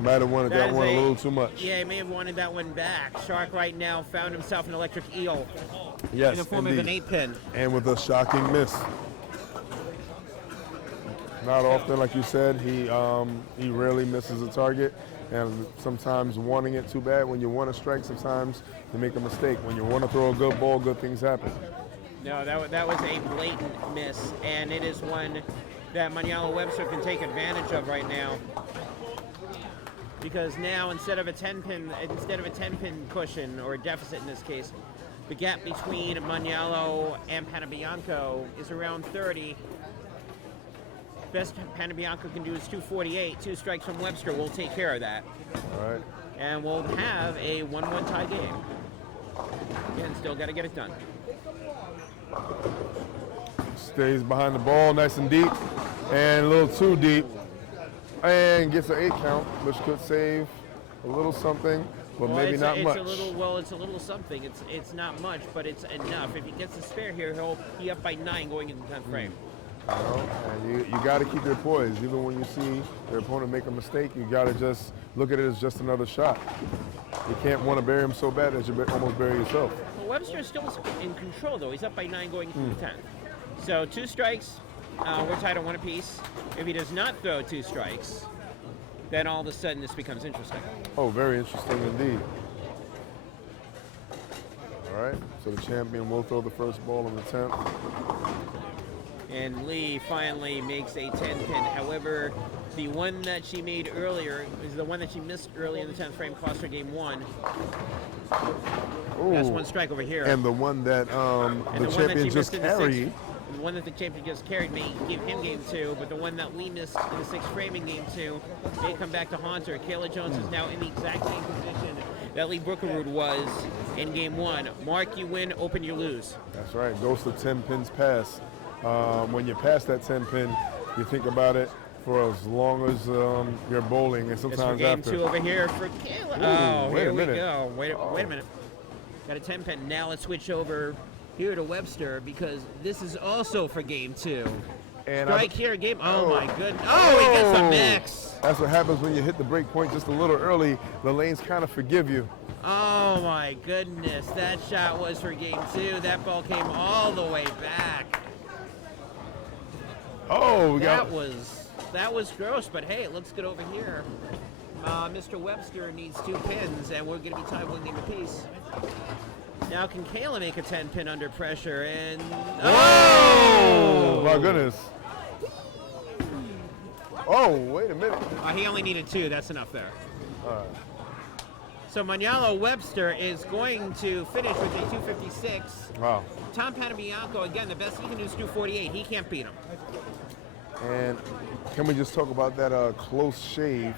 Might have wanted that is one a little too much. Yeah, he may have wanted that one back. Shark right now found himself an electric eel Yes, in the form indeed. of an 8-pin. And with a shocking miss. Not often, like you said, he rarely misses a target, and sometimes wanting it too bad. When you want to strike, sometimes you make a mistake. When you want to throw a good ball, good things happen. No, that was a blatant miss, and it is one that Webster can take advantage of right now. Because now instead of a 10-pin cushion, or a deficit in this case, the gap between Maniello and Panebianco is around 30. Best Panebianco can do is 248. 2 strikes from Webster will take care of that. All right. And we'll have a 1-1 tie game. Again, still got to get it done. Stays behind the ball, nice and deep, and a little too deep, and gets an 8 count, which could save a little something, but maybe not much. It's a little something. It's not much, but it's enough. If he gets a spare here, he'll be up by 9 going into the 10th frame. You know, and you got to keep your poise. Even when you see your opponent make a mistake, you got to just look at it as just another shot. You can't want to bury him so bad that you almost bury yourself. Well, Webster is still in control, though. He's up by 9 going into the 10th. So 2 strikes, we're tied on 1 apiece. If he does not throw 2 strikes, then all of a sudden this becomes interesting. Oh, very interesting indeed. All right, so the champion will throw the first ball on the 10th. And Lee finally makes a 10-pin. However, the one that she made earlier is the one that she missed early in the 10th frame, cost her game 1. Ooh. That's 1 strike over here. And the one that the champion just carried. The one that the champion just carried may give him game 2, but the one that Lee missed in the 6th frame in game 2 may come back to haunt her. Kayla Jones is now in the exact same position that Lee Brookerwood was in game 1. Mark, you win, open, you lose. That's right, goes to 10 pins pass. When you pass that 10 pin, you think about it for as long as you're bowling, and sometimes game after. 2 over here for Kayla. Ooh, Here we go. Wait a minute. Got a 10 pin. Now let's switch over here to Webster, because this is also for game 2. And Strike here, game. Oh my goodness. Oh, he gets a mix. That's what happens when you hit the break point just a little early. The lanes kind of forgive you. Oh my goodness. That shot was for game 2. That ball came all the way back. Oh, we got That was gross, but hey, it looks good over here. Mr. Webster needs 2 pins, and we're going to be tied 1 game apiece. Now can Kayla make a 10-pin under pressure? And oh my goodness! Oh, wait a minute. He only needed 2. That's enough there. All right. So Webster is going to finish with a 256. Wow. Tom Panebianco, again, the best he can do is 248. He can't beat him. And can we just talk about that close shave?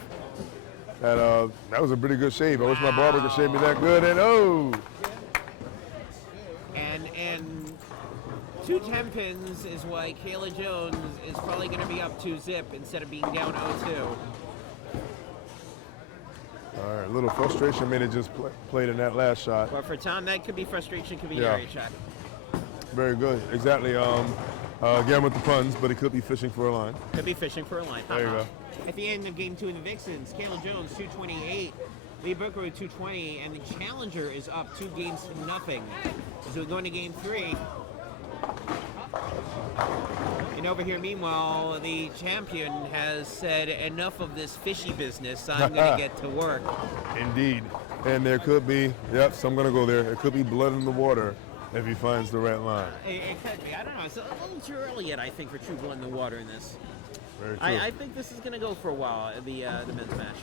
That was a pretty good shave. I wish my barber could shave me that good. And And 2 10-pins is why Kayla Jones is probably going to be up 2-zip instead of being down 0-2. all right, a little frustration made it just played in that last shot. But for Tom, that could be frustration, could be Yeah. area shot. Very good. Exactly. Again with the puns, but he could be fishing for a line. Could be fishing for a line. There you go. At the end of game 2 in the Vixens, Kayla Jones 228, Lee Booker with 220, and the challenger is up 2 games to nothing. As we go into game 3. And over here, meanwhile, the champion has said, enough of this fishy business. I'm going to get to work. Indeed. And there could be, yep, so I'm going to go there. There could be blood in the water if he finds the right line. It could be. I don't know. It's a little too early yet, I think, for true blood in the water in this. Very true. I think this is going to go for a while, the men's match.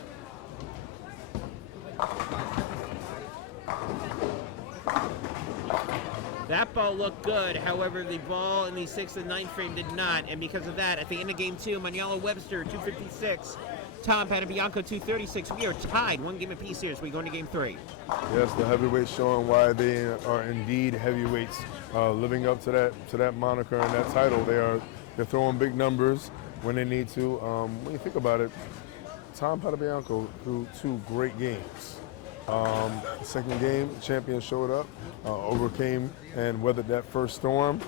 That ball looked good. However, the ball in the 6th and 9th frame did not. And because of that, at the end of game 2, Webster 256, Tom Panebianco 236. We are tied 1 game apiece here as we go into game 3. Yes, the heavyweights showing why they are indeed heavyweights, living up to that moniker and that title. They're throwing big numbers when they need to. When you think about it, Tom Panebianco threw 2 great games. Second game, the champion showed up, overcame and weathered that first storm,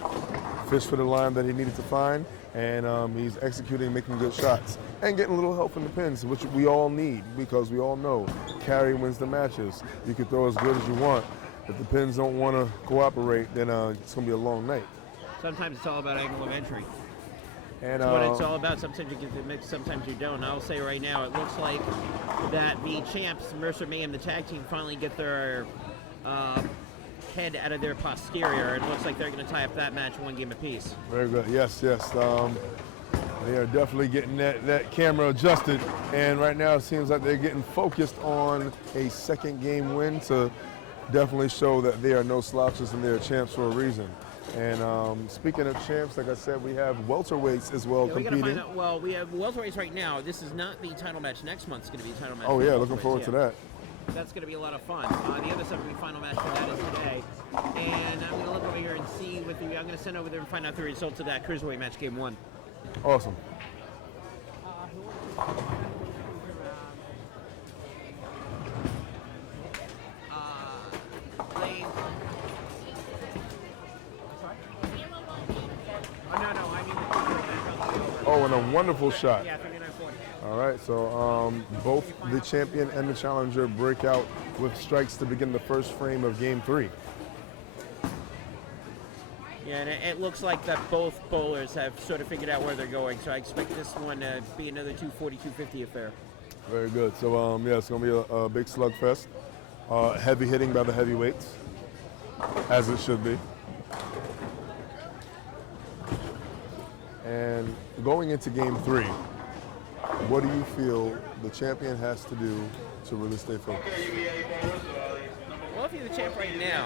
fished for the line that he needed to find, and he's executing, making good shots. and getting a little help from the pins, which we all need because we all know carry wins the matches. You can throw as good as you want. If the pins don't want to cooperate, then it's going to be a long night. Sometimes it's all about angle of entry. And That's what it's all about. Sometimes you get the mix, sometimes you don't. I'll say right now, it looks like that the champs, Mercer Mayhem, the tag team, finally get their head out of their posterior. It looks like they're going to tie up that match one game apiece. Very good. Yes, yes. They are definitely getting that camera adjusted. And right now it seems like they're getting focused on a second game win to definitely show that they are no slouches and they're champs for a reason. And speaking of champs, like I said, we have welterweights as well competing. Find out, well, we have welterweights right now. This is not the title match. Next month's going to be the title match. Oh, yeah, looking forward to that. That's going to be a lot of fun. The other stuff will be final match for that is today. And I'm going to look over here and see with you. I'm going to send over there and find out the results of that cruiserweight match, game 1. Awesome. Oh, and a wonderful shot. Yeah, 39-40. All right, so both the champion and the challenger break out with strikes to begin the first frame of game 3. Yeah, and it looks like that both bowlers have sort of figured out where they're going, so I expect this one to be another 240, 250 affair. Very good. So, yeah, it's going to be a big slugfest. Heavy hitting by the heavyweights, as it should be. And going into game 3, what do you feel the champion has to do to really stay focused? Well, if you're the champ right now,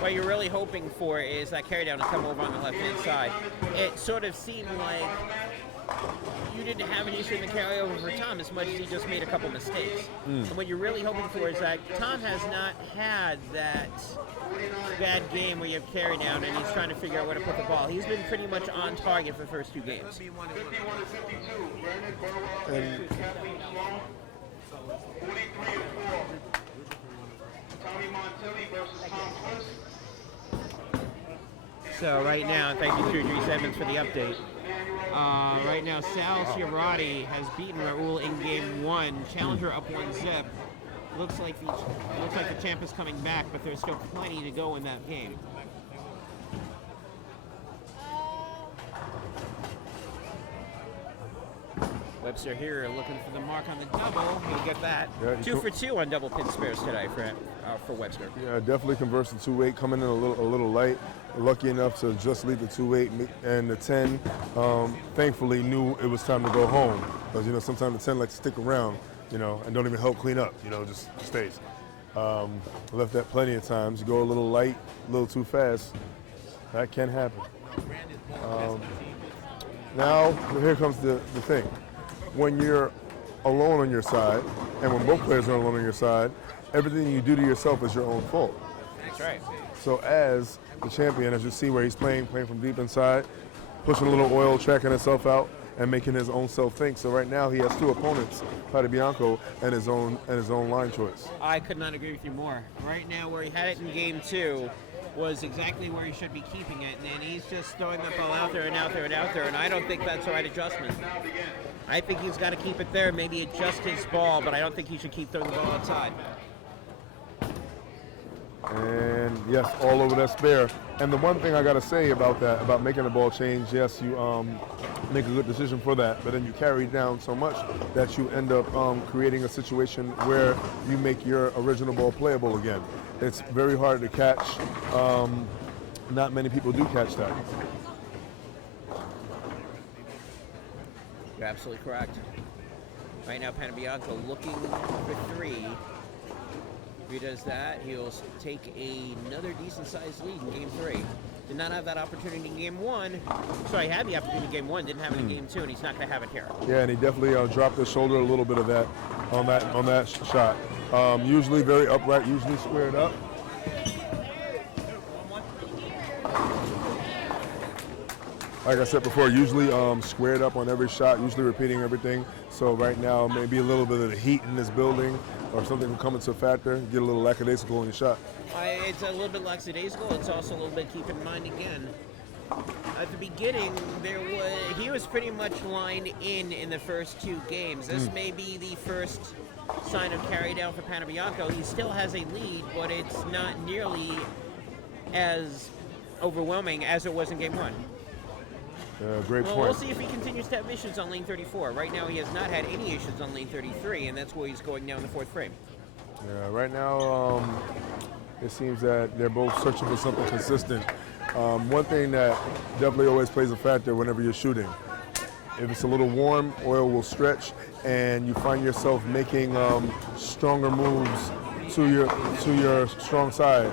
what you're really hoping for is that carry down to come over on the left-hand side. It sort of seemed like you didn't have an issue in the carryover for Tom as much as he just made a couple mistakes. And what you're really hoping for is that Tom has not had that bad game where you have carry down and he's trying to figure out where to put the ball. He's been pretty much on target for the first 2 games. And So right now, thank you to Idris Evans for the update. Right now, Sal Ciarrotti has beaten Raul in game 1. Challenger up 1-zip. Looks like the champ is coming back, but there's still plenty to go in that game. Webster here looking for the mark on the double. He'll get that. Yeah, 2 for 2 on double pin spares today for Webster. yeah, definitely converts the 2-weight, coming in a little light. Lucky enough to just leave the 2-weight and the 10. Thankfully knew it was time to go home because sometimes the 10 likes to stick around, and don't even help clean up. Just stays. Left that plenty of times. You go a little light, a little too fast. That can happen. Now here comes the thing. When you're alone on your side, and when both players are alone on your side, everything you do to yourself is your own fault. That's right. So as the champion, as you see where he's playing from deep inside, pushing a little oil, tracking himself out, and making his own self think. So right now he has 2 opponents, Panebianco and his own line choice. I could not agree with you more. Right now, where he had it in game 2 was exactly where he should be keeping it, and he's just throwing the ball out there and out there and out there, and I don't think that's the right adjustment. I think he's got to keep it there, maybe adjust his ball, but I don't think he should keep throwing the ball outside. And yes, all over that spare. And the one thing I got to say about that, about making the ball change, yes, you make a good decision for that, but then you carry down so much that you end up creating a situation where you make your original ball playable again. It's very hard to catch. Not many people do catch that. You're absolutely correct. Right now, Panebianco looking for 3. If he does that, he'll take another decent-sized lead in game 3. Did not have that opportunity in game 1. Sorry, had the opportunity in game 1, didn't have it in game 2, and he's not going to have it here. Yeah, and he definitely dropped his shoulder a little bit of that on that shot. Usually very upright, usually squared up. Like I said before, usually squared up on every shot, usually repeating everything. So right now, maybe a little bit of the heat in this building or something will come into a factor, get a little lackadaisical in your shot. It's a little bit lackadaisical. It's also a little bit, keep in mind again, At the beginning, he was pretty much lined in the first 2 games. This may be the first sign of carry down for Panebianco. He still has a lead, but it's not nearly as overwhelming as it was in game 1. Great Well, point. we'll see if he continues to have issues on lane 34. Right now, he has not had any issues on lane 33, and that's where he's going down the 4th frame. Yeah, right now, it seems that they're both searching for something consistent. One thing that definitely always plays a factor whenever you're shooting, if it's a little warm, oil will stretch, and you find yourself making stronger moves to your strong side.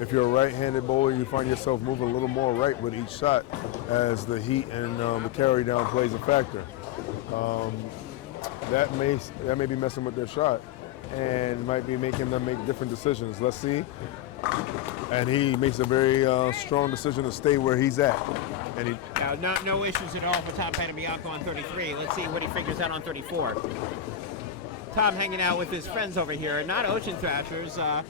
If you're a right-handed bowler, you find yourself moving a little more right with each shot as the heat and the carry down plays a factor. That may be messing with their shot and might be making them make different decisions. Let's see. And he makes a very strong decision to stay where he's at. And Now, no issues at all for Tom Panebianco on 33. Let's see what he figures out on 34. Tom hanging out with his friends over here, not Ocean Thrashers, but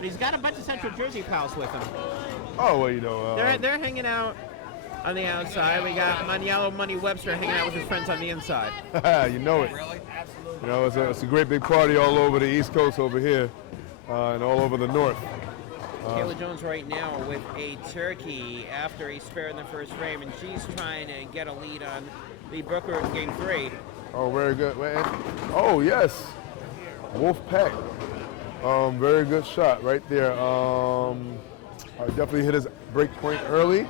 he's got a bunch of Central Jersey pals with him. oh, well, you know. They're hanging out on the outside. We got Manialo Money Webster hanging out with his friends on the inside. You know it. You know, it's a great big party all over the East Coast over here and all over the North. Kayla Jones right now with a turkey after a spare in the first frame, and she's trying to get a lead on Lee Brooker in game 3. Oh, very good. Oh, yes. Wolf Pack. Very good shot right there. Definitely hit his break point early,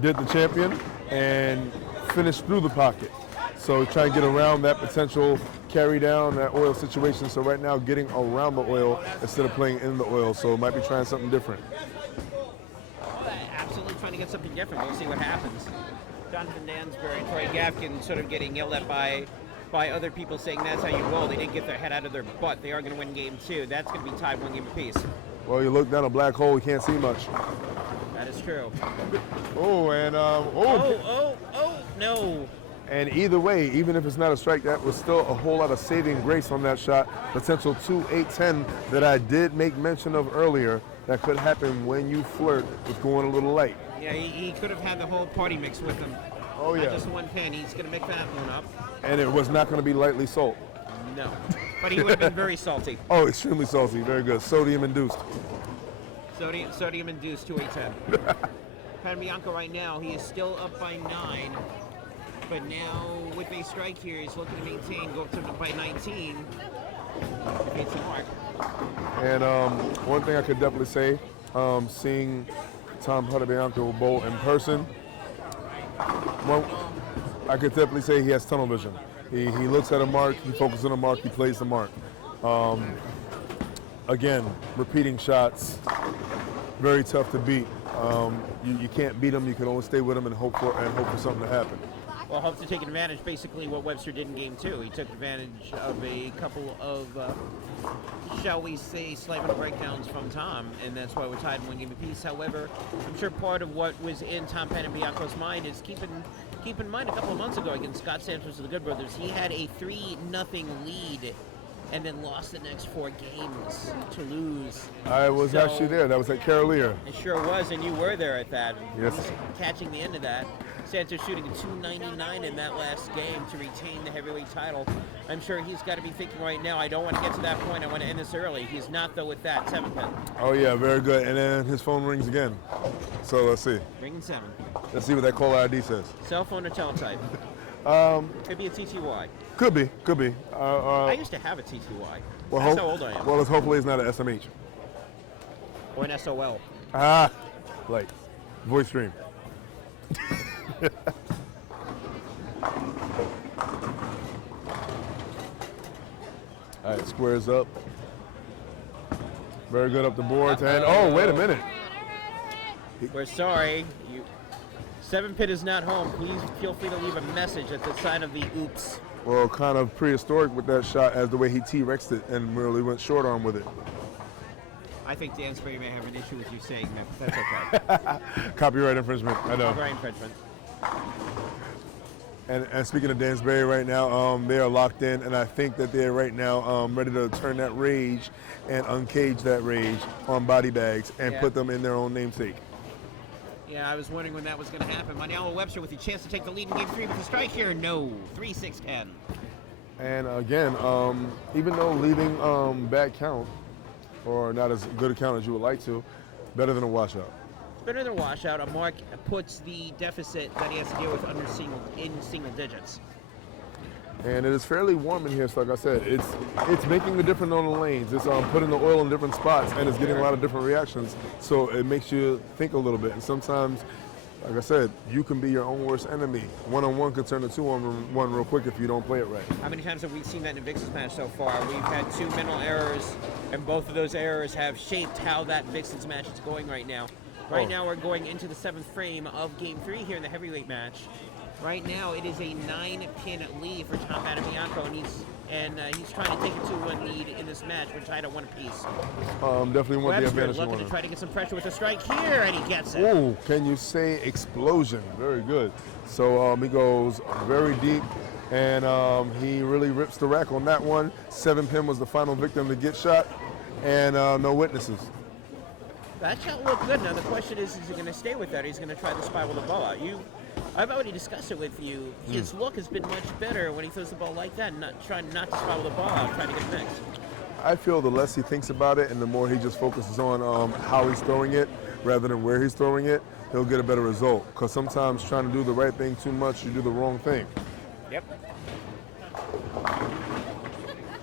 did the champion, and finished through the pocket. So trying to get around that potential carry down, that oil situation. So right now getting around the oil instead of playing in the oil. So might be trying something different. Absolutely trying to get something different. We'll see what happens. Jonathan Dansbury and Troy Gafkin sort of getting yelled at by other people saying that's how you roll. They didn't get their head out of their butt. They are going to win game 2. That's going to be tied 1 game apiece. Well, you look down a black hole, you can't see much. That is true. Oh, and no. And either way, even if it's not a strike, that was still a whole lot of saving grace on that shot. Potential 2-8-10 that I did make mention of earlier that could happen when you flirt with going a little light. Yeah, he could have had the whole party mix with him. Oh, yeah. Not just one pin. He's going to make that one up. And it was not going to be lightly salt. No. But he would have been very salty. Oh, extremely salty. Very good. Sodium induced. Sodium induced 2-8-10. Panebianco right now, he is still up by 9. But now, with a strike here, he's looking to maintain, go up to by 19. Defeats the mark. And one thing I could definitely say, seeing Tom Panebianco bowl in person, well, I could definitely say he has tunnel vision. He looks at a mark, he focuses on a mark, he plays the mark. Again, repeating shots, very tough to beat. You can't beat him, you can only stay with him and hope for something to happen. Well, hopes to take advantage, basically what Webster did in game 2. He took advantage of a couple of, shall we say, slight little breakdowns from Tom, and that's why we're tied in 1 game apiece. However, I'm sure part of what was in Tom Panebianco's mind is keep in mind a couple of months ago against Scott Sanchez of the Good Brothers, he had a 3-0 lead and then lost the next 4 games to lose. I was actually there. That was at Carolier. It sure was, and you were there at that. Yes. Catching the end of that. Santos shooting a 299 in that last game to retain the heavyweight title. I'm sure he's got to be thinking right now, I don't want to get to that point. I want to end this early. He's not, though, with that 7-pin. Oh, yeah, very good. And then his phone rings again. So let's see. Ringing 7. Let's see what that caller ID says. Cell phone or teletype? Could be a TTY. Could be. I used to have a TTY. Well, That's how old I am. Well, hopefully it's not an SMH. Or an SOL. Like voice stream. All right, squares up. Very good up the boards. And oh, wait a minute. We're sorry. 7-pin is not home. Please feel free to leave a message at the sign of the oops. Well, kind of prehistoric with that shot as the way he T-Rexed it and really went short arm with it. I think Dansbury may have an issue with you saying that, but that's okay. Copyright infringement, I know. Copyright infringement. And speaking of Dansbury right now, they are locked in, and I think that they're right now ready to turn that rage and uncage that rage on body bags and put them in their own namesake. Yeah, I was wondering when that was going to happen. Manialo Webster with a chance to take the lead in game 3 with a strike here. No. 3-6-10. And again, even though leading bad count, or not as good a count as you would like to, better than a washout. Better than a washout. A mark puts the deficit that he has to deal with in single digits. And it is fairly warm in here, so like I said, it's making a difference on the lanes. It's putting the oil in different spots, and it's getting a lot of different reactions. So it makes you think a little bit. And sometimes, like I said, you can be your own worst enemy. One-on-one could turn to two-on-one real quick if you don't play it right. How many times have we seen that in a Vixen's match so far? We've had 2 mental errors, and both of those errors have shaped how that Vixen's match is going right now. Right now we're going into the 7th frame of Game 3 here in the heavyweight match. Right now it is a 9-pin lead for Tom Panebianco, and he's trying to take a 2-1 lead in this match. We're tied at 1 apiece. Definitely want the Webster advantage. looking to try to get some pressure with a strike here, and he gets it. Ooh, can you say explosion? Very good. So he goes very deep, and he really rips the rack on that one. 7-pin was the final victim to get shot, and no witnesses. That shot looked good. Now the question is he going to stay with that? Or he's going to try to spiral the ball out. I've already discussed it with you. His look has been much better when he throws the ball like that, trying not to spiral the ball out, trying to get mixed. I feel the less he thinks about it and the more he just focuses on how he's throwing it rather than where he's throwing it, he'll get a better result. Because sometimes trying to do the right thing too much, you do the wrong thing. Yep.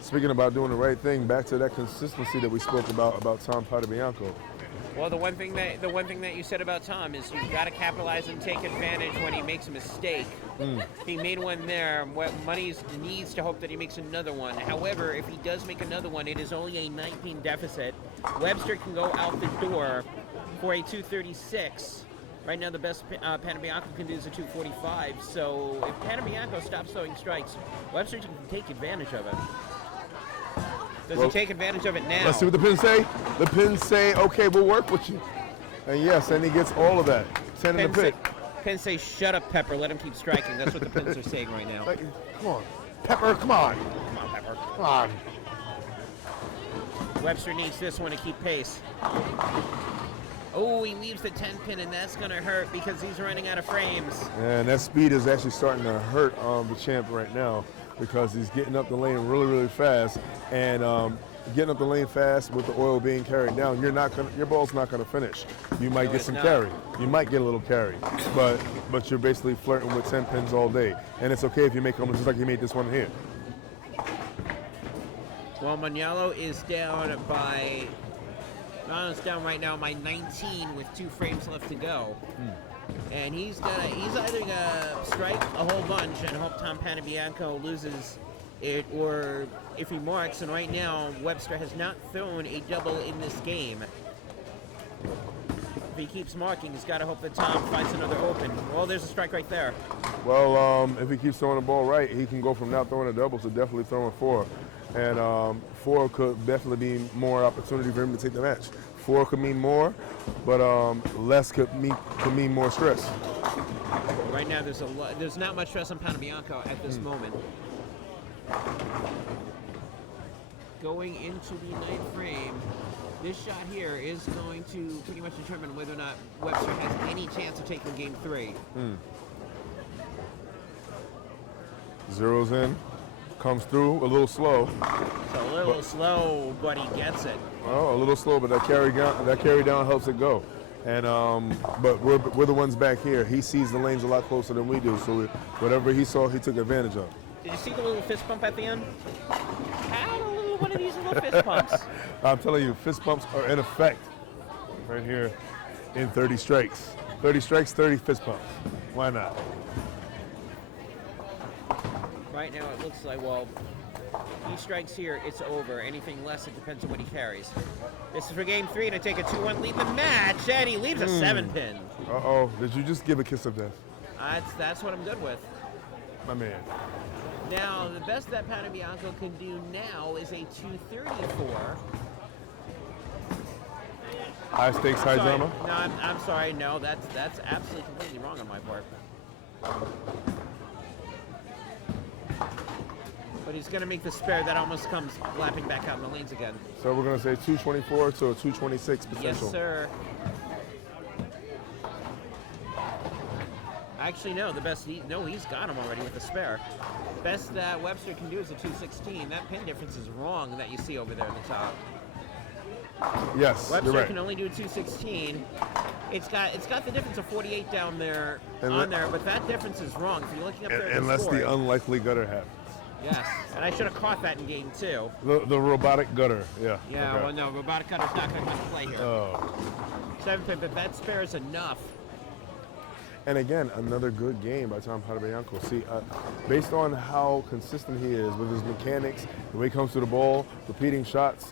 Speaking about doing the right thing, back to that consistency that we spoke about Tom Panebianco. Well, the one thing that you said about Tom is you've got to capitalize and take advantage when he makes a mistake. He made one there. Money needs to hope that he makes another one. However, if he does make another one, it is only a 19 deficit. Webster can go out the door for a 236. Right now, the best Panebianco can do is a 245. So if Panebianco stops throwing strikes, Webster can take advantage of it. Does he take advantage of it now? Let's see what the pins say. The pins say, okay, we'll work with you. And yes, and he gets all of that. 10 in the pit. Pins say, shut up, Pepper. Let him keep striking. That's what the pins are saying right now. Come on. Pepper, come on. Come on, Pepper. Come on. Webster needs this one to keep pace. Oh, he leaves the 10-pin, and that's going to hurt because he's running out of frames. And that speed is actually starting to hurt the champ right now because he's getting up the lane really, really fast. And getting up the lane fast with the oil being carried down, your ball's not going to finish. You might get some carry. You might get a little carry. But you're basically flirting with 10 pins all day. And it's okay if you make them just like you made this one here. Well, Manialo is down by... Manialo's down right now by 19 with 2 frames left to go. And he's either gonna strike a whole bunch and hope Tom Panebianco loses it, or if he marks, and right now Webster has not thrown a double in this game. If he keeps marking, he's got to hope that Tom finds another open. Well, there's a strike right there. Well, if he keeps throwing the ball right, he can go from not throwing a double to definitely throwing 4. And 4 could definitely be more opportunity for him to take the match. 4 could mean more, but less could mean more stress. Right now, there's not much stress on Panebianco at this moment. Going into the 9th frame, this shot here is going to pretty much determine whether or not Webster has any chance of taking game 3. Zeroes in, comes through a little slow. It's a little slow, but he gets it. Oh, a little slow, but that carry down helps it go. And but we're the ones back here. He sees the lanes a lot closer than we do, so whatever he saw, he took advantage of. Did you see the little fist pump at the end? How one of these little fist pumps? I'm telling you, fist pumps are in effect right here in 30 strikes. 30 strikes, 30 fist pumps. Why not? Right now, it looks like, well, he strikes here, it's over. Anything less, it depends on what he carries. This is for game 3 to take a 2-1 lead in the match, and he leaves a 7-pin. Uh-oh, did you just give a kiss of death? That's what I'm good with. My man. Now, the best that Panebianco can do now is a 234. High stakes, high drama? No, I'm sorry. No, that's absolutely completely wrong on my part. But he's going to make the spare that almost comes lapping back out in the lanes again. So we're going to say 224 to a 226 potential. Yes, sir. Actually, no. The best. He's got him already with the spare. Best that Webster can do is a 216. That pin difference is wrong that you see over there in the top. Yes, Webster you're right. can only do 216. It's got the difference of 48 down there And on there, but that difference is wrong. If you're looking up there, at Unless the the unlikely gutter happens. yes, and I should have caught that in game 2. The robotic gutter, yeah. Yeah, okay. well, no, robotic cutter's not going to come into play here. Oh. 7 pin, but that spare is enough. And again, another good game by Tom Panebianco. See, based on how consistent he is with his mechanics, the way he comes to the ball, repeating shots,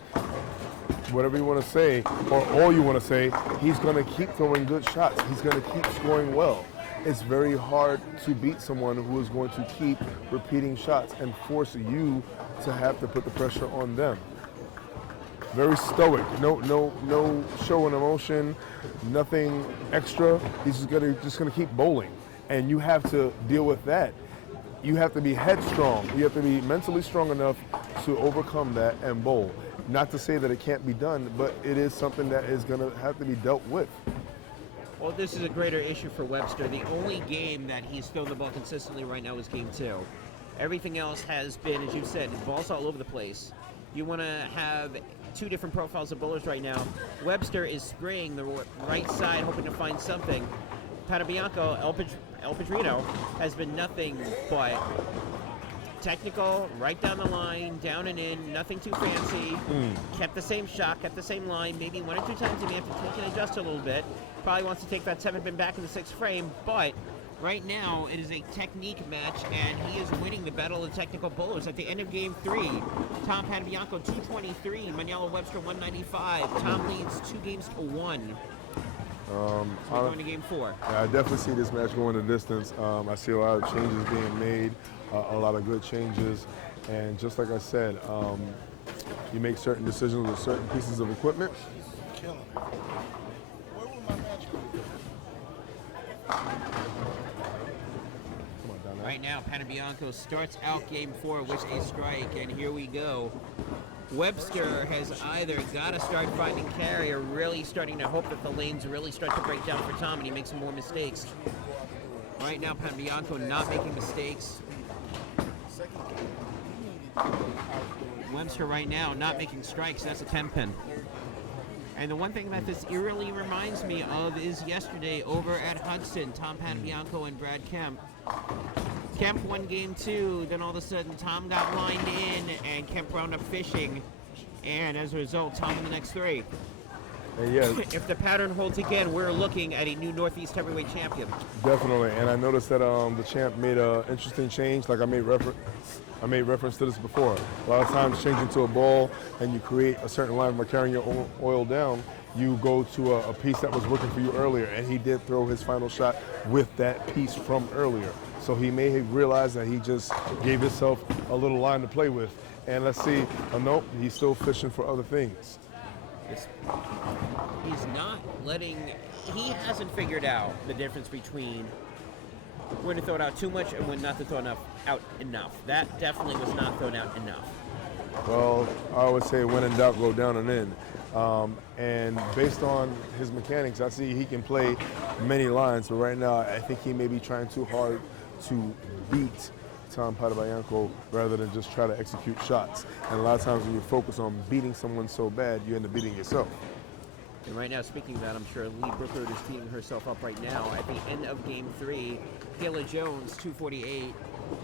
whatever you want to say, or all you want to say, he's going to keep throwing good shots. He's going to keep scoring well. It's very hard to beat someone who is going to keep repeating shots and force you to have to put the pressure on them. Very stoic, no show and emotion, nothing extra. He's just gonna keep bowling, and you have to deal with that. You have to be headstrong. You have to be mentally strong enough to overcome that and bowl. Not to say that it can't be done, but it is something that is gonna have to be dealt with. Well, this is a greater issue for Webster. The only game that he's thrown the ball consistently right now is game 2. Everything else has been, as you said, balls all over the place. You want to have 2 different profiles of bowlers right now. Webster is spraying the right side, hoping to find something. Panebianco, El Padrino, has been nothing but technical, right down the line, down and in, nothing too fancy. Kept the same shot, kept the same line. Maybe 1 or 2 times he may have to tweak and adjust a little bit. Probably wants to take that 7 pin back in the 6th frame, but right now it is a technique match, and he is winning the battle of technical bowlers. At the end of game 3, Tom Panebianco 223, Maniello Webster 195. Tom leads 2 games to 1. So we're going to game 4. Yeah, I definitely see this match going the distance. I see a lot of changes being made, a lot of good changes, and just like I said, you make certain decisions with certain pieces of equipment. Killing it. Where will my match go? Come on, down there. Right now, Panebianco starts out game 4 with a strike, and here we go. Webster has either got to start finding carry or really starting to hope that the lanes really start to break down for Tom and he makes some more mistakes. Right now, Panebianco not making mistakes. Webster right now not making strikes. That's a 10 pin. And the one thing that this eerily reminds me of is yesterday over at Hudson, Tom Panebianco and Brad Kemp. Kemp won game 2, then all of a sudden Tom got lined in and Kemp wound up fishing. And as a result, Tom in the next 3. And yeah, If the pattern holds again, we're looking at a new Northeast Heavyweight champion. definitely. And I noticed that the champ made an interesting change. Like I made reference to this before. A lot of times changing to a ball and you create a certain line by carrying your oil down, you go to a piece that was working for you earlier, and he did throw his final shot with that piece from earlier. So he may have realized that he just gave himself a little line to play with. And let's see, nope, he's still fishing for other things. He's not letting, he hasn't figured out the difference between when to throw it out too much and when not to throw it out enough. That definitely was not thrown out enough. Well, I would say when in doubt, go down and in. And based on his mechanics, I see he can play many lines, but right now I think he may be trying too hard to beat Tom Panebianco rather than just try to execute shots. And a lot of times when you focus on beating someone so bad, you end up beating yourself. And right now, speaking of that, I'm sure Lee Brookerwood is teeing herself up right now. At the end of game 3, Kayla Jones, 248.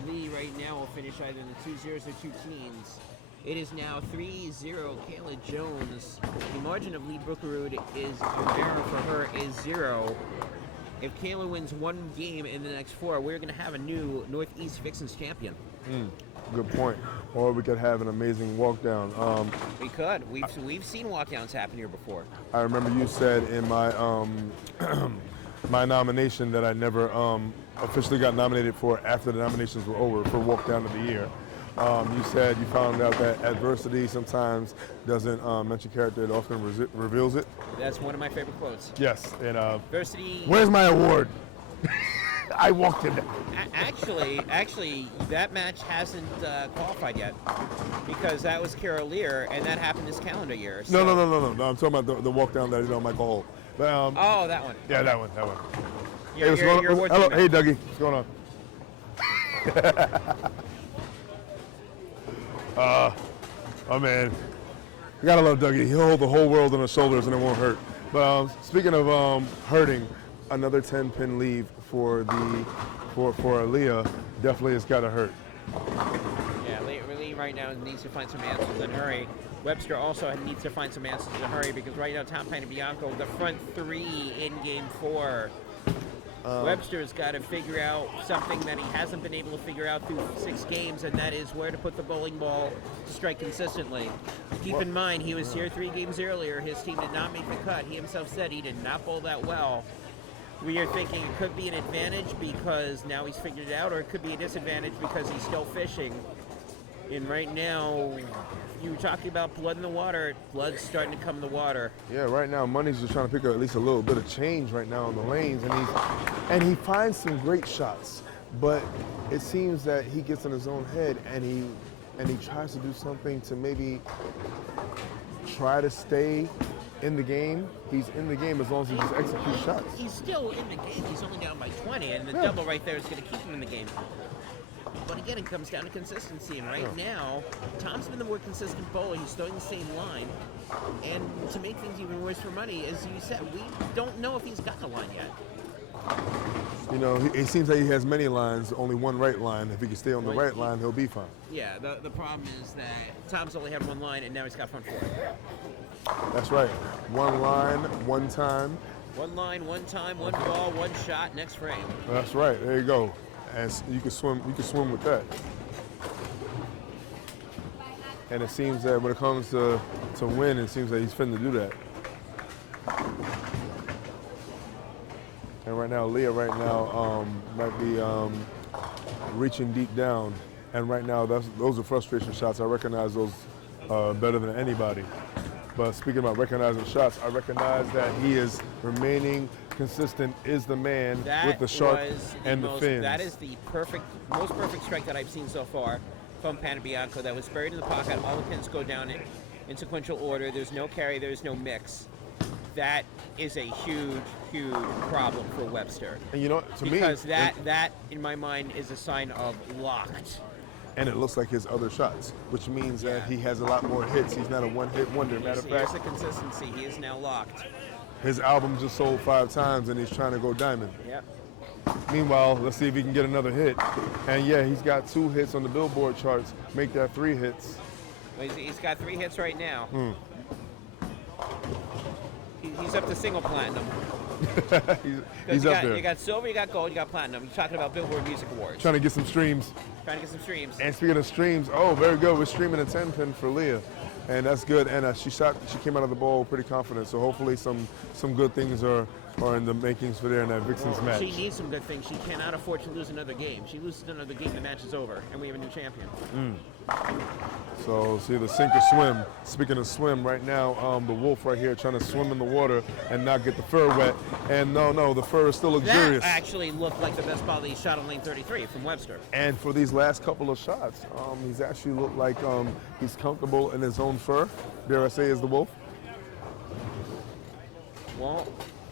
Lee right now will finish either in the 2 zeros or 2 teens. It is now 3-0 Kayla Jones. The margin of Lee Brookerwood is error for her is 0. If Kayla wins 1 game in the next 4, we're going to have a new Northeast Vixens champion. Good point. Or we could have an amazing walk down. We could. We've seen walkdowns happen here before. I remember you said in my my nomination that I never officially got nominated for after the nominations were over for walk down of the year. You said you found out that adversity sometimes doesn't mention character, it often reveals it. That's one of my favorite quotes. Yes, and Adversity. where's my award? I walked in. Actually, that match hasn't qualified yet because that was Carol Lear, and that happened this calendar year. So. No. I'm talking about the walk down that Michael Holt. But, Oh, that one. yeah, that one. You're Hello. watching Hey, Dougie. What's going on? Oh, man. You gotta love Dougie. He'll hold the whole world on his shoulders and it won't hurt. But speaking of hurting, another 10-pin lead for Aaliyah definitely has got to hurt. Yeah, Lee right now needs to find some answers and hurry. Webster also needs to find some answers in a hurry because right now Tom Panebianco, the front three in game 4. Webster's got to figure out something that he hasn't been able to figure out through 6 games, and that is where to put the bowling ball to strike consistently. Keep in mind, he was here 3 games earlier. His team did not make the cut. He himself said he did not bowl that well. We are thinking it could be an advantage because now he's figured it out, or it could be a disadvantage because he's still fishing. And right now, you were talking about blood in the water. Blood's starting to come in the water. Yeah, right now, Money's just trying to pick up at least a little bit of change right now on the lanes, and he finds some great shots, but it seems that he gets in his own head and he tries to do something to maybe try to stay in the game. He's in the game as long as he just executes shots. He's still in the game. He's only down by 20, and the double right there is going to keep him in the game. But again, it comes down to consistency, and right now, Tom's been the more consistent bowler. He's throwing the same line, and to make things even worse for Money, as you said, we don't know if he's got the line yet. You know, it seems like he has many lines, only one right line. If he can stay on the right line, he'll be fine. Yeah, the problem is that Tom's only had one line, and now he's got front 4. That's right. One line, one time. One line, one time, one ball, one shot, next frame. That's right. There you go. And you can swim with that. And it seems that when it comes to win, it seems that he's finna do that. And right now, Leah might be reaching deep down. And right now, those are frustration shots. I recognize those better than anybody. But speaking about recognizing shots, I recognize that he is remaining consistent, is the man with the sharp and the fins. That is the most perfect strike that I've seen so far from Panebianco. That was buried in the pocket. All the pins go down in sequential order. There's no carry. There's no mix. That is a huge, huge problem for Webster. And you know, because that in my mind is a sign of locked. And it looks like his other shots, which means that he has a lot more hits. He's not a one-hit wonder. Matter of fact, here's the consistency. He is now locked. His album just sold 5 times, and he's trying to go diamond. Yep. Meanwhile, let's see if he can get another hit. And yeah, he's got 2 hits on the Billboard charts. Make that 3 hits. Well, he's got 3 hits right now. He's up to single platinum. he's up there. You got silver, you got gold, you got platinum. You're talking about Billboard Music Awards. Trying to get some streams. And speaking of streams, oh, very good. We're streaming a 10-pin for Leah. And that's good. And she came out of the ball pretty confident. So hopefully some good things are in the makings for there in that Vixens match. She needs some good things. She cannot afford to lose another game. She loses another game, the match is over, and we have a new champion. So see the sink or swim. Speaking of swim, right now the wolf right here trying to swim in the water and not get the fur wet. And no, the fur is still luxurious. That actually looked like the best ball that he shot on lane 33 from Webster. And for these last couple of shots, he's actually looked like he's comfortable in his own fur. Dare I say, as the wolf? Well,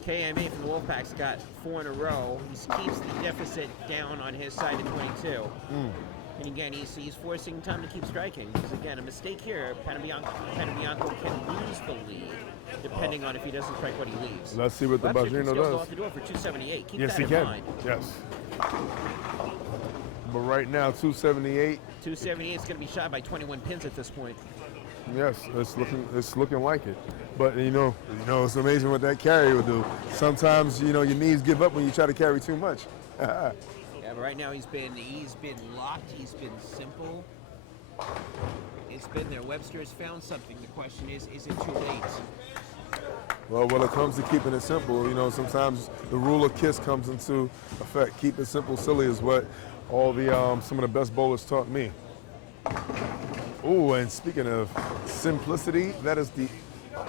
KMA from the Wolfpack's got 4 in a row. He keeps the deficit down on his side of 22. And again, he's forcing Tom to keep striking. Because again, a mistake here, Panebianco can lose the lead, depending on if he doesn't strike what he leaves. Let's see what the Webster Bajino can still does. go out the door for 278. Keep Yes, that he in can. mind. Yes. But right now, 278. 278 is going to be shot by 21 pins at this point. Yes, it's looking like it. But you know, it's amazing what that carry will do. Sometimes, your knees give up when you try to carry too much. Yeah, but right now he's been locked. He's been simple. It's been there. Webster has found something. The question is it too late? Well, when it comes to keeping it simple, sometimes the rule of KISS comes into effect. Keep it simple, silly is what all the some of the best bowlers taught me. Oh, and speaking of simplicity, that is the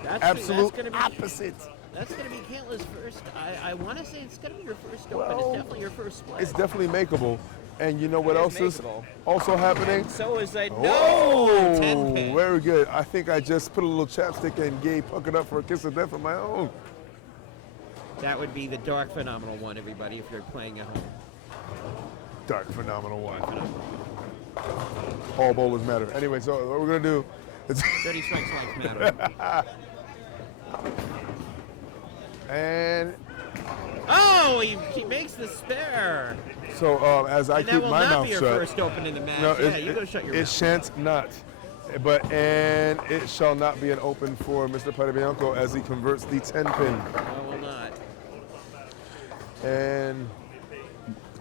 absolute opposite. That's going to be Caitlyn's first. I want to say it's going to be your first open. It's definitely your first split. It's definitely makeable. And you know what else is also happening? And so is a 10 pin. Very good. I think I just put a little chapstick and gave puckered up for a kiss of death of my own. That would be the Dark Phenomenal one, everybody, if you're playing at home. Dark Phenomenal one. All bowlers matter. Anyway, so what we're going to do is... 30 strikes life matter. And... Oh, he makes the spare. So as I And keep that will my not mouth be your shut... first open in the match. No, You go shut your it mouth. shan't not. And it shall not be an open for Mr. Panebianco as he converts the 10 pin. No, will not. And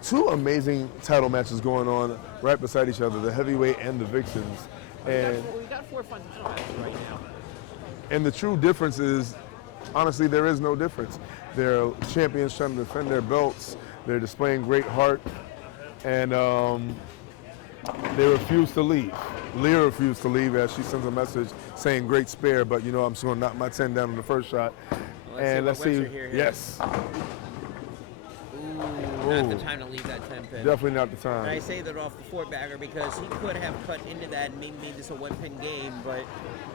two amazing title matches going on right beside each other, the heavyweight and the Vixens. And We got 4 fun title matches right now. And the true difference is, honestly, there is no difference. They're champions trying to defend their belts. They're displaying great heart. And they refuse to leave. Leah refused to leave as she sends a message saying great spare, but you know I'm just going to knock my 10 down in the first shot. Let's see. Yes. Not the time to leave that 10 pin. Definitely not the And I time. say that off the 4-bagger because he could have cut into that and maybe made this a 1-pin game, but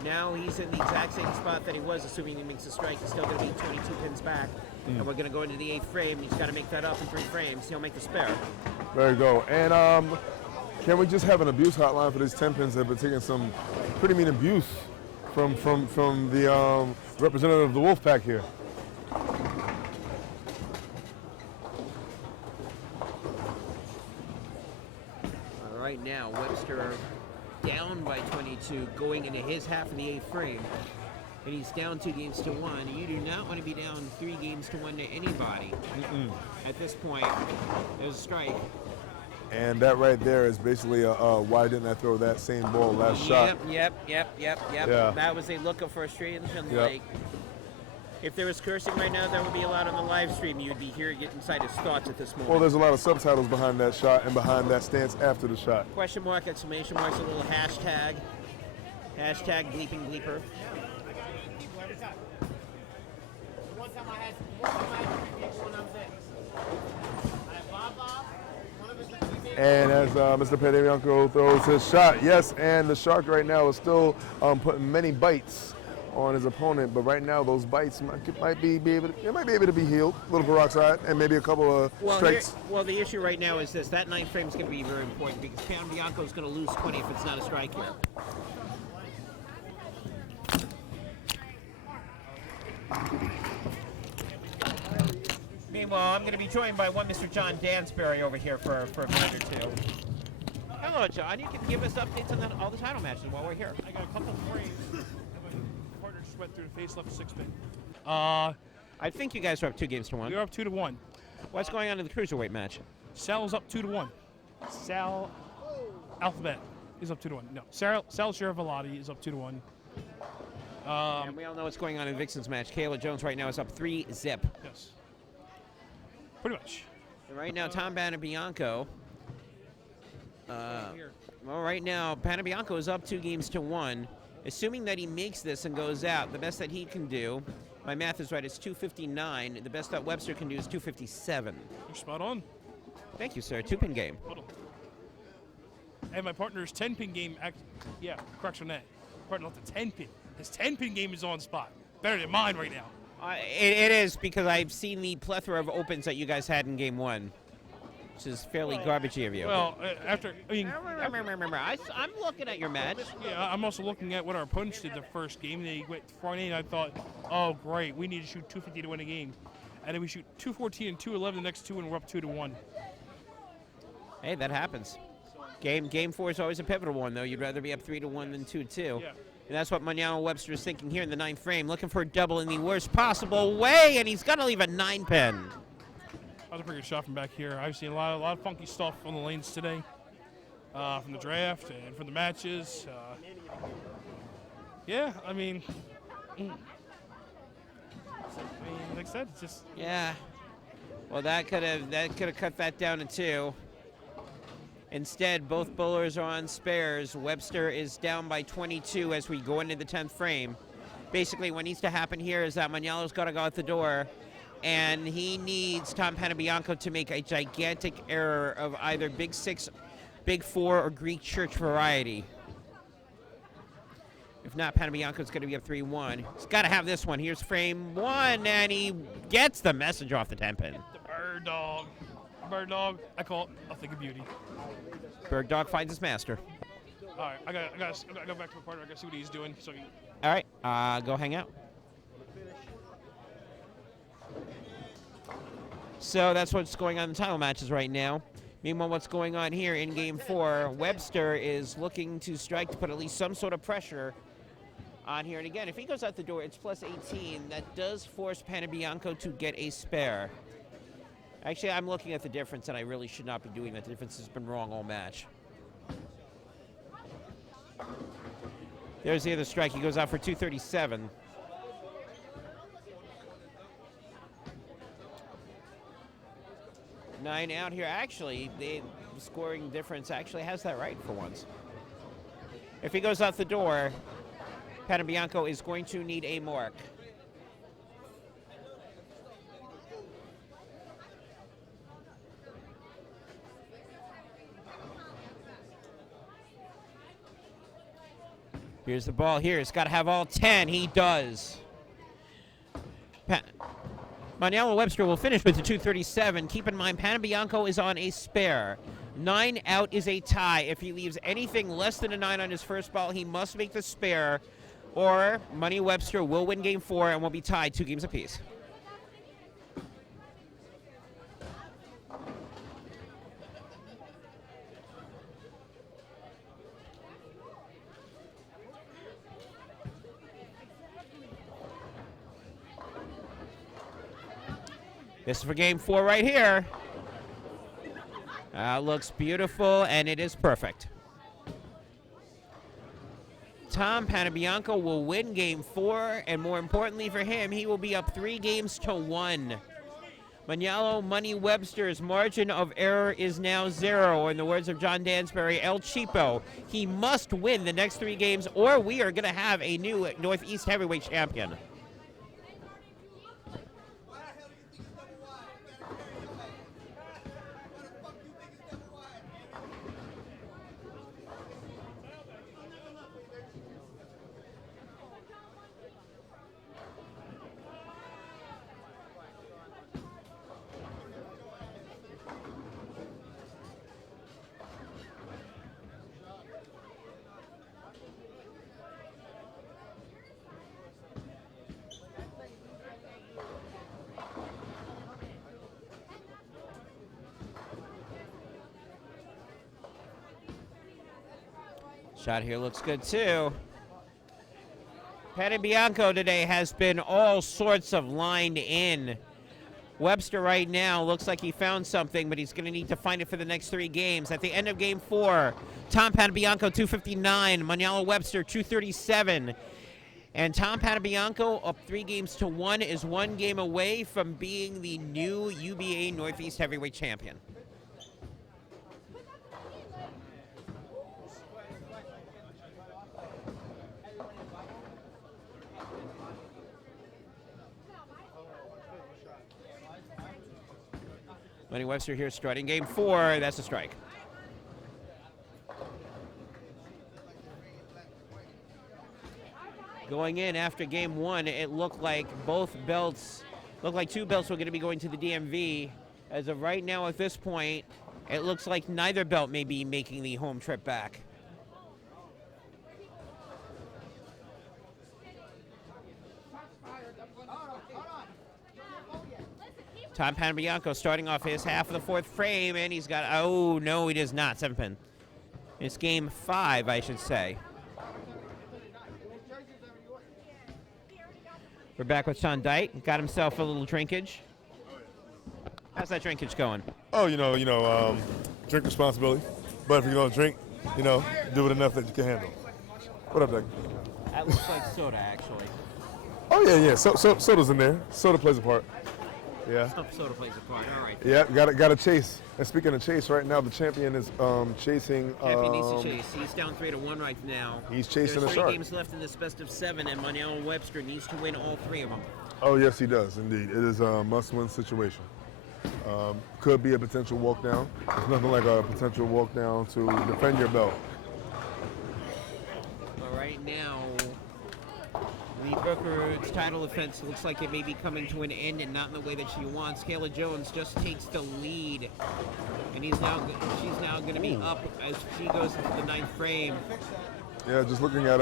now he's in the exact same spot that he was, assuming he makes a strike. He's still going to be 22 pins back, and we're going to go into the 8th frame. He's got to make that up in 3 frames. He'll make the spare. There you go. And can we just have an abuse hotline for these 10 pins that have been taking some pretty mean abuse from the representative of the Wolf Pack here? Right now, Webster down by 22, going into his half of the 8th frame, and he's down 2 games to 1. You do not want to be down 3 games to 1 to anybody. At this point, there's a strike. And that right there is basically a why didn't I throw that same ball last shot? Yep. Yeah. That was a look of frustration. Yep. Like, if there was cursing right now, there would be a lot on the live stream. You would be hearing it inside his thoughts at this moment. Well, there's a lot of subtitles behind that shot and behind that stance after the shot. Question mark, exclamation marks, a little hashtag. Hashtag bleeping bleeper. And as Mr. Panebianco throws his shot, yes, and the Shark right now is still putting many bites on his opponent, but right now those bites might be able to be healed, a little peroxide, and maybe a couple of strikes. The issue right now is this: that 9th frame is going to be very important because Panebianco is going to lose 20 if it's not a strike here. Meanwhile, I'm going to be joined by one Mr. John Dansbury over here for a minute or two. Hello, John. You can give us updates on all the title matches while we're here. I got a couple frames. My partner just went through the face left 6 pin. I think you guys are up 2 games to 1. We're up 2-1. What's going on in the cruiserweight match? Sal's up 2-1. Sal Alphabet is up 2-1. No, Sal Sheriff-Velati is up 2-1. And we all know what's going on in Vixen's match. Kayla Jones right now is up 3-zip. Yes. Pretty much. And right now, Tom Panebianco. Right now, Panebianco is up 2 games to 1. Assuming that he makes this and goes out, the best that he can do, my math is right, it's 259. The best that Webster can do is 257. You're spot on. Thank you, sir. 2-pin game. Hold on. And my partner's 10-pin game, correction on that. Partner left a 10-pin. His 10-pin game is on spot. Better than mine right now. It is because I've seen the plethora of opens that you guys had in game 1, which is fairly garbagey of you. Well, I'm looking at your match. Yeah, I'm also looking at what our opponents did the first game. They went front eight. I thought, oh great, we need to shoot 250 to win a game, and then we shoot 214 and 211 the next 2, and we're up 2-1. Hey, that happens. Game 4 is always a pivotal one, though. You'd rather be up 3-1 than 2-2. Yeah. And that's what Manano Webster is thinking here in the 9th frame, looking for a double in the worst possible way, and he's going to leave a 9-pin. That was a pretty good shot from back here. I've seen a lot of funky stuff on the lanes today, from the draft and from the matches. Yeah, I mean, like I said, it's just Yeah. Well, that could have cut that down to 2. Instead, both bowlers are on spares. Webster is down by 22 as we go into the 10th frame. Basically, what needs to happen here is that Manialo's got to go out the door, and he needs Tom Panebianco to make a gigantic error of either Big 6, Big 4, or Greek church variety. If not, Panebianco's going to be up 3-1. He's got to have this one. Here's frame 1, and he gets the message off the 10-pin. The bird dog. Bird dog. I call it a thing of beauty. Bird dog finds his master. All right, I gotta go back to my partner. I gotta see what he's doing. So All right, go hang out. So that's what's going on in the title matches right now. Meanwhile, what's going on here in Game 4, Webster is looking to strike to put at least some sort of pressure on here. And again, if he goes out the door, it's plus 18. That does force Panebianco to get a spare. Actually, I'm looking at the difference, and I really should not be doing that. The difference has been wrong all match. There's the other strike. He goes out for 237. Nine out here. Actually, the scoring difference actually has that right for once. If he goes out the door, Panebianco is going to need a mark. Here's the ball here. He's got to have all 10. He does. Webster will finish with the 237. Keep in mind, Panebianco is on a spare. 9 out is a tie. If he leaves anything less than a 9 on his first ball, he must make the spare, or Webster will win Game 4 and will be tied 2 games apiece. This is for Game 4 right here. Looks beautiful, and it is perfect. Tom Panebianco will win Game 4, and more importantly for him, he will be up 3-1. Money Webster's margin of error is now 0. In the words of John Dansbury, El Cheapo, he must win the next 3 games, or we are going to have a new Northeast Heavyweight champion. Shot here looks good too. Panebianco today has been all sorts of lined in. Webster right now looks like he found something, but he's going to need to find it for the next 3 games. At the end of Game 4, Tom Panebianco 259, Webster 237. And Tom Panebianco up 3-1 is 1 game away from being the new UBA Northeast Heavyweight Champion. Webster here strutting Game 4. That's a strike. Going in after Game 1, it looked like 2 belts were going to be going to the DMV. As of right now, at this point, it looks like neither belt may be making the home trip back. Tom Panebianco starting off his half of the 4th frame, and he's got, oh, no, he does not, 7-pin. It's Game 5, I should say. We're back with Sean Dyke. Got himself a little drinkage. How's that drinkage going? Oh, drink responsibly. But if you're going to drink, do it enough that you can handle. What up, Dyke? That looks like soda, actually. Oh, yeah. Soda's in there. Soda plays a part. Yeah. Soda plays a part. All right. Yeah, got to chase. And speaking of chase, right now the champion is chasing. Champion needs to chase. He's down 3-1 right now. He's chasing There's a 3 shark. games left in this best of 7, and Webster needs to win all 3 of them. Oh yes, he does indeed. It is a must-win situation. Could be a potential walk down. There's nothing like a potential walk down to defend your belt. But right now, Brooker's title defense looks like it may be coming to an end and not in the way that she wants. Kayla Jones just takes the lead, and she's now going to be up as she goes into the 9th frame. Yeah, just looking at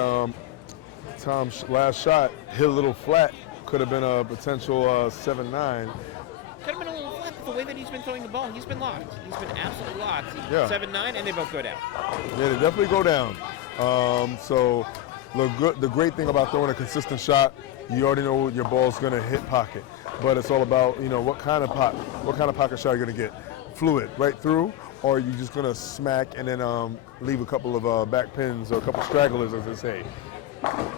Tom's last shot, hit a little flat. Could have been a potential 7-9. Could have been a little flat, but the way that he's been throwing the ball, he's been locked. He's been absolutely locked. Yeah. 7-9, and they both go down. Yeah, they definitely go down. So the great thing about throwing a consistent shot, you already know your ball's going to hit pocket. But it's all about, what kind of pocket shot you're going to get. Fluid, right through, or are you just going to smack and then leave a couple of back pins or a couple stragglers, as they say.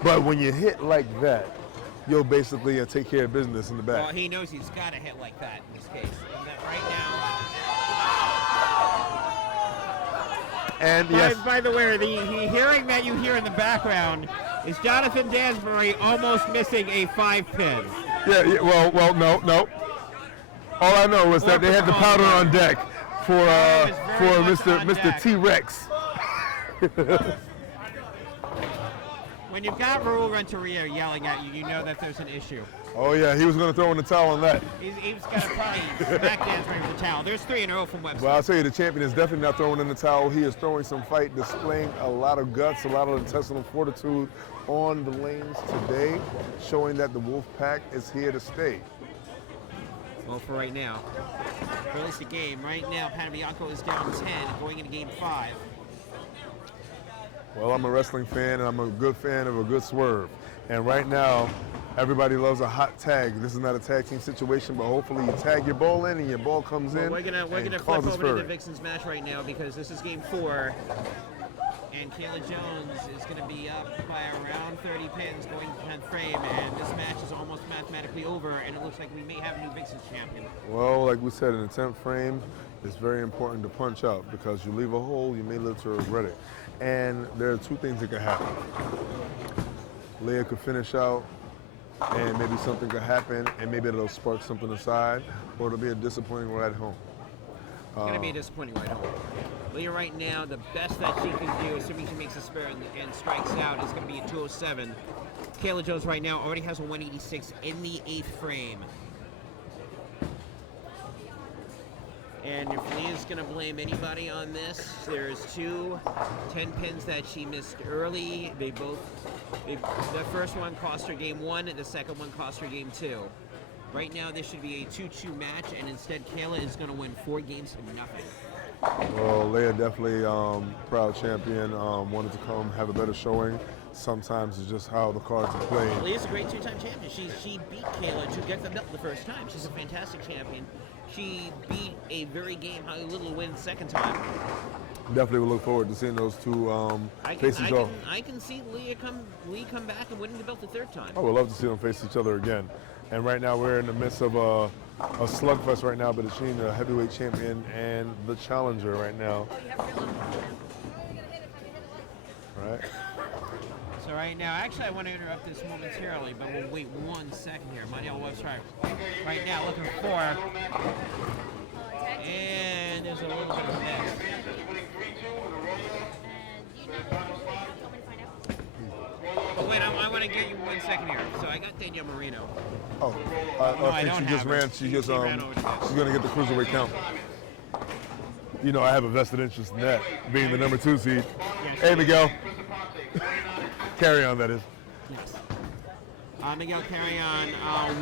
But when you hit like that, you'll basically take care of business in the back. Well, he knows he's got to hit like that in this case. And that right now. And yes. By the way, the hearing that you hear in the background is Jonathan Dansbury almost missing a 5-pin. Yeah, well, no. All I know is that they had the powder on deck for Mr. T-Rex. When you've got Raul Renteria yelling at you, you know that there's an issue. Oh yeah, he was going to throw in the towel on that. He's going to probably back dance right with the towel. There's 3 in a row from Webster. Well, I'll tell you, the champion is definitely not throwing in the towel. He is throwing some fight, displaying a lot of guts, a lot of intestinal fortitude on the lanes today, showing that the Wolf Pack is here to stay. Well, for right now, for at least the game, right now, Panebianco is down 10 going into game 5. Well, I'm a wrestling fan, and I'm a good fan of a good swerve. And right now, everybody loves a hot tag. This is not a tag team situation, but hopefully you tag your ball in and your ball comes in. We're gonna flip over to the Vixens match right now because this is game 4. And Kayla Jones is going to be up by around 30 pins going to 10th frame, and this match is almost mathematically over, and it looks like we may have a new Vixens champion. Well, like we said, in the 10th frame, it's very important to punch out because you leave a hole, you may live to regret it. And there are 2 things that could happen. Leah could finish out, and maybe something could happen, and maybe it'll spark something aside, or it'll be a disappointing ride home. It's going to be a disappointing ride home. Leah right now, the best that she can do, assuming she makes a spare and strikes out, is going to be a 207. Kayla Jones right now already has a 186 in the 8th frame. And if Leah's going to blame anybody on this, there's 2 10 pins that she missed early. The first one cost her game 1, and the second one cost her game 2. Right now, this should be a 2-2 match, and instead, Kayla is going to win 4 games to nothing. Well, Leah definitely proud champion, wanted to come have a better showing. Sometimes it's just how the cards are played. Leah's a great 2-time champion. She beat Kayla to get the belt the first time. She's a fantastic champion. She beat a very game Holly Little to win the second time. Definitely will look forward to seeing those 2 faces off. I can see Lee come back and winning the belt the 3rd time. I would love to see them face each other again. And right now we're in the midst of a slugfest right now between the heavyweight champion and the challenger right now. Right. So right now, actually I want to interrupt this momentarily, but we'll wait 1 second here. Moneyal Webster right now looking for, and there's a little bit of a mess. But wait, I want to get you 1 second here. So I got Danielle Marino. Oh, No, I I don't think she just have her. ran. She's ran over to this. going to get the cruiserweight count. You know, I have a vested interest in that, being the number 2 seed. Hey, Miguel. Carry on, that is. Yes. Miguel Carrion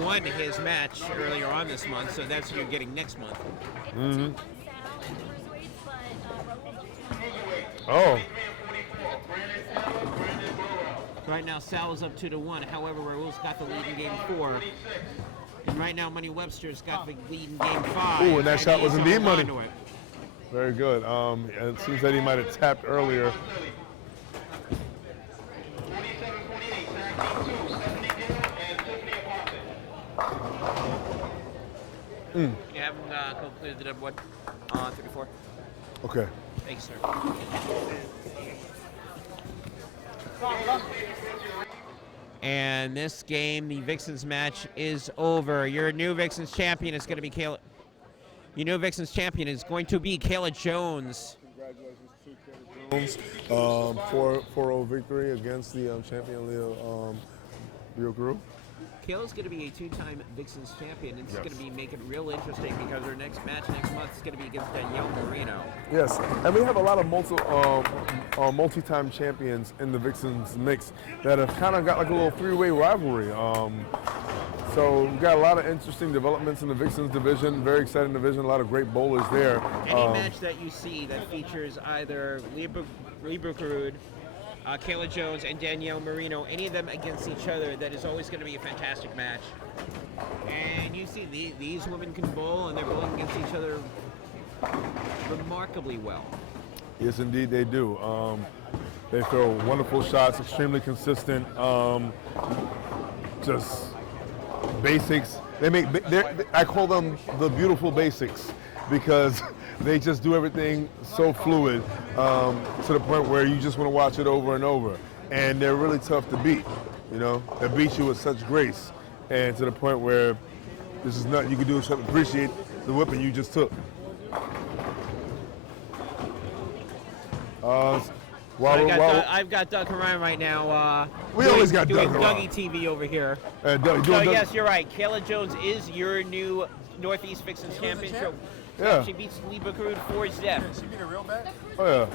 won his match earlier on this month, so that's what you're getting next month. Mm-hmm. Oh. Right now, Sal is up 2-1. However, Raul's got the lead in game 4. And right now, Money Webster's got the lead in game 5. Ooh, and that shot was indeed money. Onto it. Very good. It seems that he might have tapped earlier. You have him go clear the double 34. Okay. Thank you, sir. And this game, the Vixens match, is over. Your new Vixens champion is going to be Kayla. Your new Vixens champion is going to be Kayla Jones. Congratulations to Kayla Jones. 4-0 victory against the champion Real Guru. Kayla's going to be a two-time Vixens champion. It's Yes. going to be make it real interesting because her next match next month is going to be against Danielle Marino. Yes, and we have a lot of multi-time champions in the Vixens mix that have kind of got like a little three-way rivalry. So we've got a lot of interesting developments in the Vixens division, very exciting division, a lot of great bowlers there. Any match that you see that features either Libra Karud, Kayla Jones, and Danielle Marino, any of them against each other, that is always going to be a fantastic match. And you see these women can bowl, and they're bowling against each other remarkably well. Yes, indeed they do. They throw wonderful shots, extremely consistent, just basics. I call them the beautiful basics because they just do everything so fluid to the point where you just want to watch it over and over. And they're really tough to beat. You know, they beat you with such grace, and to the point where this is nothing you can do except appreciate the whipping you just took. I've got Doug Ryan right now. We always got doing Doug Dougie TV over here. Doug, So yes, you're right. Kayla Jones is your new Northeast Vixens champion. Yeah. She beats Libra Karud 4-zip. She beat a real bat? Oh, yeah.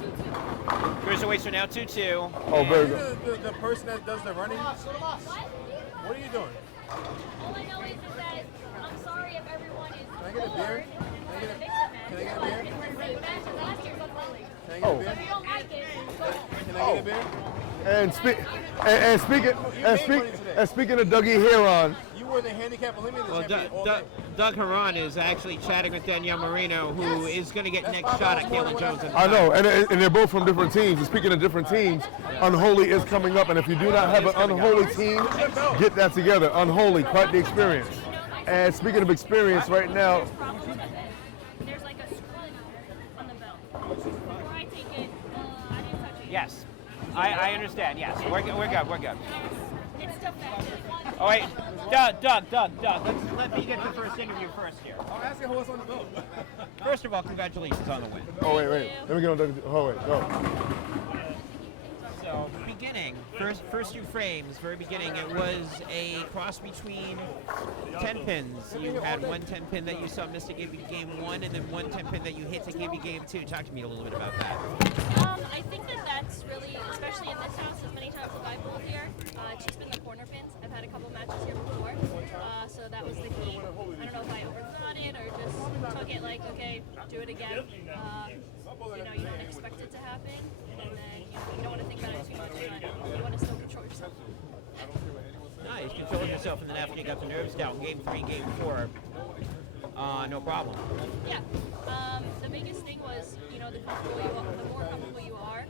Cruiserweights are now 2-2. Oh, very good. The person that does the running? What are you doing? All I know is that I'm sorry if everyone is Can I get a beer? Can I get a beer? It's the same match as last year, but really. Can I get a beer? If you don't like it, go. Can I get a beer? And speaking of Dougie Heron, You were the handicap eliminator Well, champion all day. Doug Haran is actually chatting with Danielle Marino, who is going to get next shot at Kayla Jones. I know, and they're both from different teams. And speaking of different teams, Unholy is coming up, and if you do not have an Unholy team, get that together. Unholy, quite the experience. And speaking of experience, right now, There's like a screw on the belt. Before I take it, I didn't touch it. Yes, I understand. Yes, we're good. It's defective. Oh wait, Doug. Let me get the first interview first here. I'm asking who was on the boat. First of all, congratulations on the win. oh wait, let me get on Dougie. Oh wait, go. So, beginning, first two frames, very beginning, it was a cross between 10 pins. You had one 10 pin that you saw missed to give you game 1, and then one 10 pin that you hit to give you game 2. Talk to me a little bit about that. I think that's really, especially in this house, as many times as I've bowled here, it's just been the corner pins. I've had a couple matches here before, so that was the key. I don't know if I overthought it or just took it like, okay, do it again. You don't expect it to happen, and then you don't want to think about it too much. You want to still control yourself. Nice, controlled yourself, and then after you got the nerves down, game 3, game 4, no problem. Yeah. The biggest thing was, the more comfortable you are,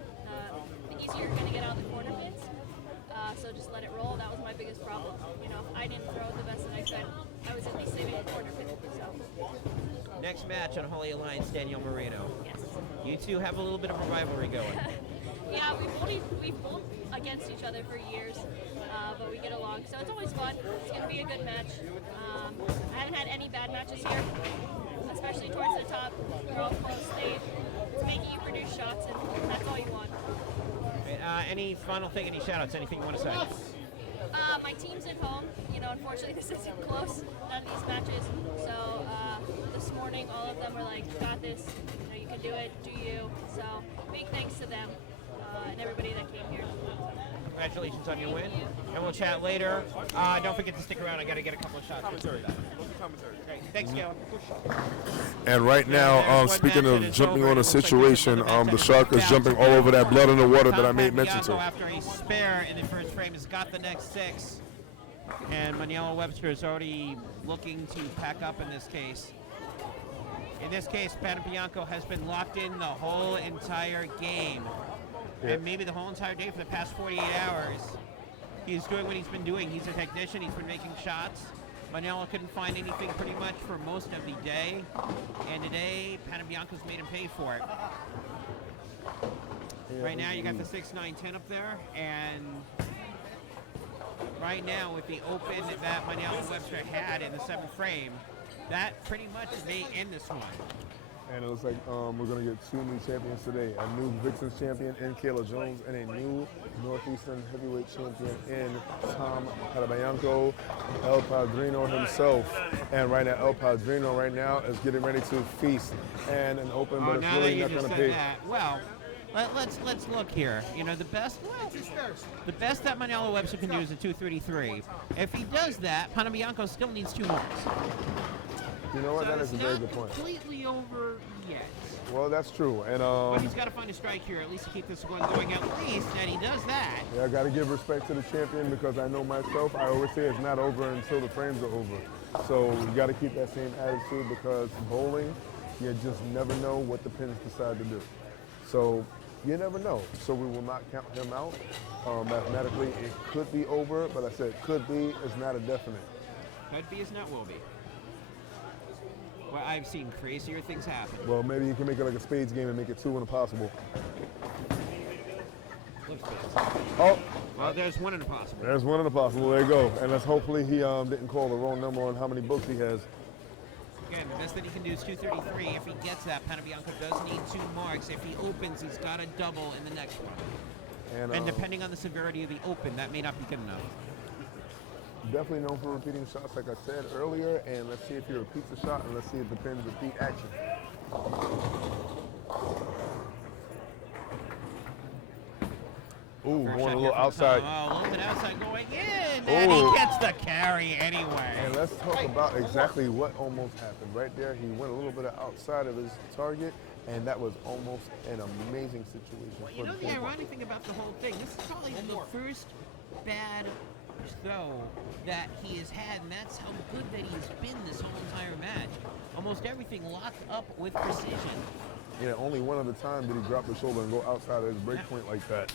the easier you're going to get out of the corner pins. So just let it roll. That was my biggest problem. I didn't throw the best that I could. I was at least saving the corner pins. So. Next match on Holy Alliance, Danielle Marino. Yes. You two have a little bit of a rivalry going. Yeah, we've bowled against each other for years, but we get along. So it's always fun. It's going to be a good match. I haven't had any bad matches here, especially towards the top. We're all close. It's making you produce shots, and that's all you want. Any final thing, any shout-outs, anything you want to say? My team's at home. Unfortunately, this isn't close, none of these matches. So this morning, all of them were like, got this, you can do it, do you. So big thanks to them and everybody that came here. Congratulations on your win, and we'll chat later. Don't forget to stick around. I got to get a couple of shots. Commentary. Great. Thanks, Gail. And right now, there's one speaking match and of it's jumping over. on It a looks like situation, this is the shark is down jumping to all over that blood in the water that I Tom made mention Panebianco, to. after a spare in the first frame, has got the next 6. And Webster is already looking to pack up in this case. In this case, Panebianco has been locked in the whole entire game. And maybe the whole entire day for the past 48 hours. He's doing what he's been doing. He's a technician. He's been making shots. Manella couldn't find anything pretty much for most of the day. And today, Panebianco's made him pay for it. Right now, you got the 6, 9, 10 up there. And right now, with the open that Manella and Webster had in the 7th frame, that pretty much may end this one. And it looks like we're going to get 2 new champions today. A new Vixens champion in Kayla Jones and a new Northeastern heavyweight champion in Tom Panebianco, El Padrino himself. And right now, El Padrino right now is getting ready to feast and an open, but it's now that really you not just going to said pay. that, well, let's look here. You know, the best that Manelo Webster can do is a 233. If he does that, Panebianco still needs 2 marks. You know what? So That is it's a very not good point. completely over yet. Well, that's true. And But he's got to find a strike here, at least to keep this one going at least, and he does that. yeah, I got to give respect to the champion because I know myself. I always say it's not over until the frames are over. So you got to keep that same attitude because bowling, you just never know what the pins decide to do. So you never know. So we will not count him out. Mathematically, it could be over, but I said could be. It's not a definite. Could be is not will be. Well, I've seen crazier things happen. Well, maybe you can make it like a spades game and make it 2 in a possible. Looks good. Oh, Well, there's 1 in a possible. there's 1 in a possible. There you go. And let's hopefully he didn't call the wrong number on how many books he has. Again, the best that he can do is 233. If he gets that, Panebianco does need 2 marks. If he opens, he's got a double in the next one. And depending on the severity of the open, that may not be good enough. Definitely known for repeating shots, like I said earlier. And let's see if he repeats the shot, and let's see if the pins repeat action. Ooh, going a little outside. Oh, a little bit outside going in, and he gets the carry anyway. And let's talk about exactly what almost happened. Right there, he went a little bit outside of his target, and that was almost an amazing situation. Well, you know the ironic thing about the whole thing? This is probably the first bad throw that he has had, and that's how good that he's been this whole entire match. Almost everything locked up with precision. Yeah, only one other time did he drop the shoulder and go outside of his break point like that.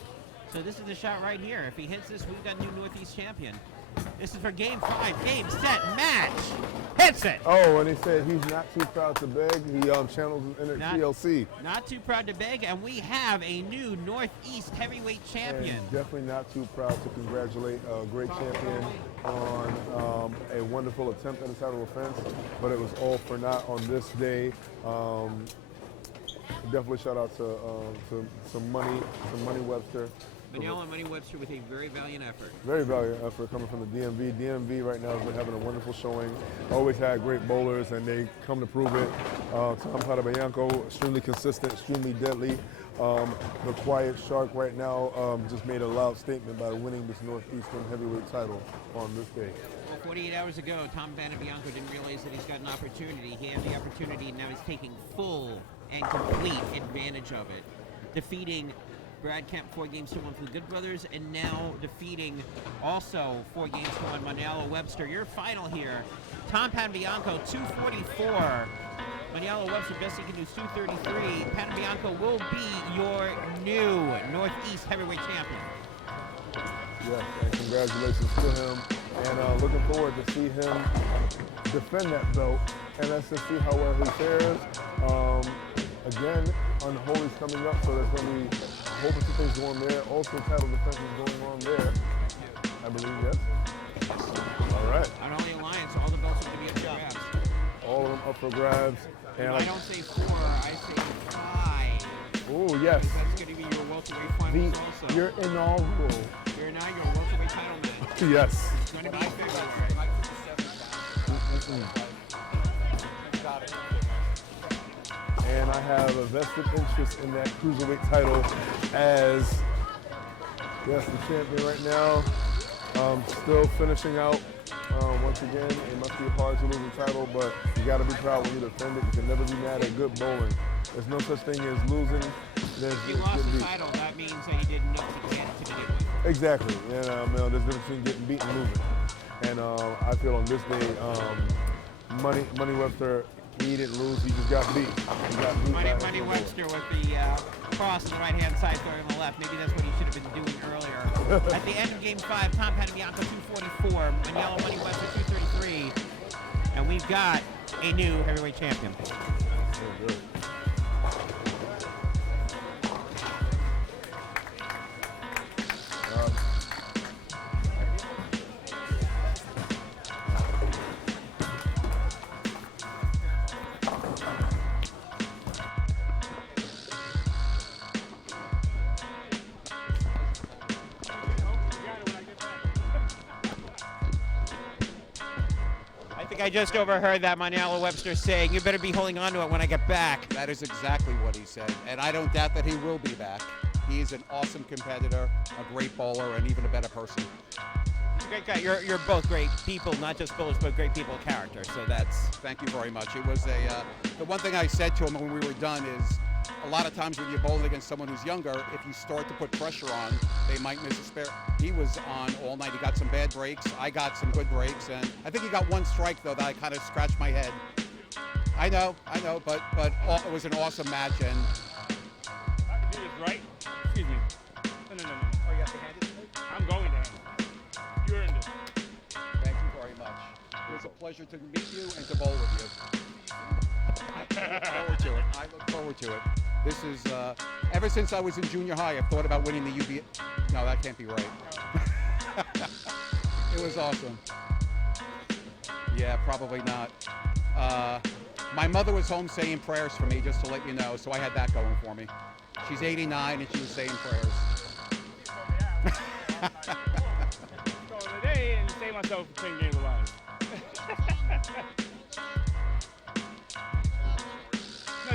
So this is the shot right here. If he hits this, we've got a new Northeast champion. This is for game 5. Game, set, match. Hits it. Oh, and he said he's not too proud to beg. He channels his inner TLC. Not too proud to beg, and we have a new Northeast heavyweight champion. And definitely not too proud to congratulate a great champion on a wonderful attempt at a title defense, but it was all for naught on this day. Definitely shout out to some money Webster. Manelo and Money Webster with a very valiant effort. Very valiant effort coming from the DMV. DMV right now has been having a wonderful showing. Always had great bowlers, and they come to prove it. Tom Panebianco, extremely consistent, extremely deadly. The Quiet Shark right now just made a loud statement by winning this Northeastern heavyweight title on this day. Well, 48 hours ago, Tom Panebianco didn't realize that he's got an opportunity. He had the opportunity, and now he's taking full and complete advantage of it. Defeating Brad Kemp 4 games to 1 for the Good Brothers, and now defeating also 4 games to 1 Manelo Webster. Your final here, Tom Panebianco 244. Manelo Webster, best he can do is 233. Panebianco will be your new Northeast heavyweight champion. Yes, and congratulations to him. And looking forward to see him defend that belt. And let's just see how well he fares. Again, Unholy's coming up, so there's going to be a whole bunch of things going there. Also, title defense is going on there. I believe, yes. All right. Unholy Alliance, all the belts are going to be up for grabs. All of them up for grabs. And I don't say 4, I say 5. Oh, yes. That's going to be your welterweight finals also. Your inaugural. Your inaugural welterweight title match. Yes. It's going to be in February. And I have a vested interest in that cruiserweight title as, yes, the champion right now. Still finishing out. Once again, it must be hard to lose a title, but you got to be proud when you defend it. You can never be mad at good bowling. There's no such thing as losing. If you lost the title, that means that he didn't know to get it to begin with. Exactly. And there's a difference between getting beat and losing. And I feel on this day, Money Webster, he didn't lose, he just got beat. He got beat Money Webster with the cross on the right-hand side, throw on the left. Maybe that's what he should have been doing earlier. At the end of Game 5, Tom Panebianco 244, Manelo Money Webster 233, and we've got a new heavyweight champion. So good. I just overheard that Manialo Webster saying, "You better be holding on to it when I get back." That is exactly what he said, and I don't doubt that he will be back. He's an awesome competitor, a great bowler, and even a better person. He's a great guy. You're both great people, not just bowlers, but great people of character. So that's. Thank you very much. It was the one thing I said to him when we were done is, a lot of times when you're bowling against someone who's younger, if you start to put pressure on, they might miss a spare. He was on all night. He got some bad breaks. I got some good breaks, and I think he got one strike though that I kind of scratched my head. I know, but it was an awesome match, and. I can do this, right? Excuse me. No. Oh, you have to hand it to me? I'm going to hand it. You earned it. Thank you very much. It was a pleasure to meet you and to bowl with you. I look forward to it. I look forward to it. This is, ever since I was in junior high, I've thought about winning the UBA. No, that can't be right. It was awesome. Yeah, probably not. My mother was home saying prayers for me, just to let you know, so I had that going for me. She's 89 and she was saying prayers. So today, and save myself for 10 games of life.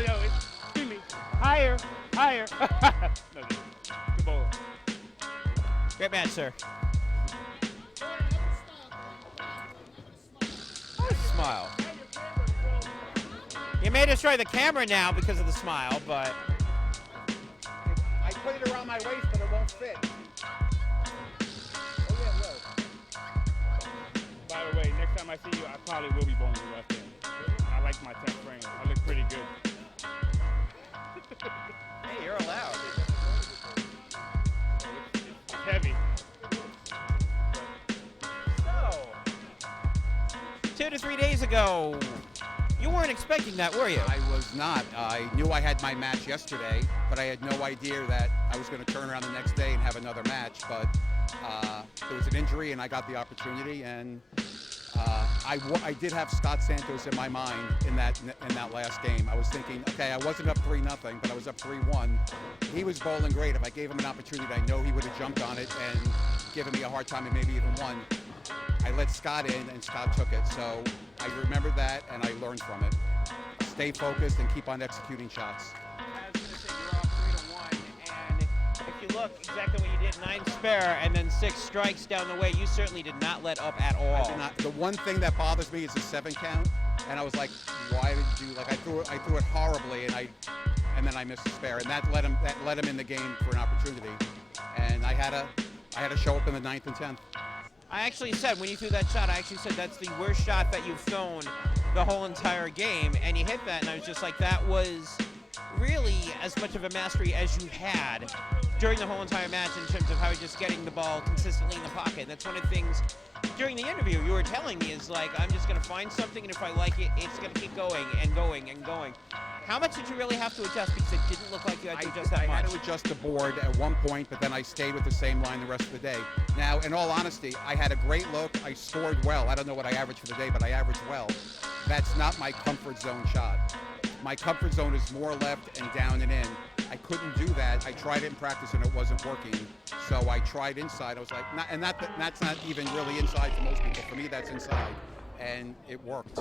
No, excuse me. Higher. No, good bowler. Great match, sir. Smile. You may destroy the camera now because of the smile, but. I put it around my waist, but it won't fit. Oh, yeah, it will. By the way, next time I see you, I probably will be bowling the left hand. I like my 10th frame. I look pretty good. Hey, you're allowed. It's heavy. So, 2 to 3 days ago, you weren't expecting that, were you? I was not. I knew I had my match yesterday, but I had no idea that I was going to turn around the next day and have another match. But there was an injury, and I got the opportunity, and I did have Scott Santos in my mind in that last game. I was thinking, okay, I wasn't up 3-0, but I was up 3-1. He was bowling great. If I gave him an opportunity, I know he would have jumped on it and given me a hard time and maybe even won. I let Scott in, and Scott took it. So I remembered that, and I learned from it. Stay focused and keep on executing shots. I was going to say you're up 3-1, and if you look exactly what you did, 9 spare and then 6 strikes down the way, you certainly did not let up at all. I did not. The one thing that bothers me is the 7 count, and I was like, why did you? Like I threw it horribly, and then I missed a spare, and that let him in the game for an opportunity, and I had to show up in the 9th and 10th. I actually said, when you threw that shot, that's the worst shot that you've thrown the whole entire game, and you hit that, and I was just like, that was really as much of a mastery as you had during the whole entire match in terms of how you're just getting the ball consistently in the pocket. And that's one of the things during the interview you were telling me is like, I'm just going to find something, and if I like it, it's going to keep going and going and going. How much did you really have to adjust, because it didn't look like you had to adjust that much? I had to adjust the board at one point, but then I stayed with the same line the rest of the day. Now, in all honesty, I had a great look. I scored well. I don't know what I averaged for the day, but I averaged well. That's not my comfort zone shot. My comfort zone is more left and down and in. I couldn't do that. I tried it in practice and it wasn't working. So I tried inside. I was like, that's not even really inside for most people. For me, that's inside. And it worked.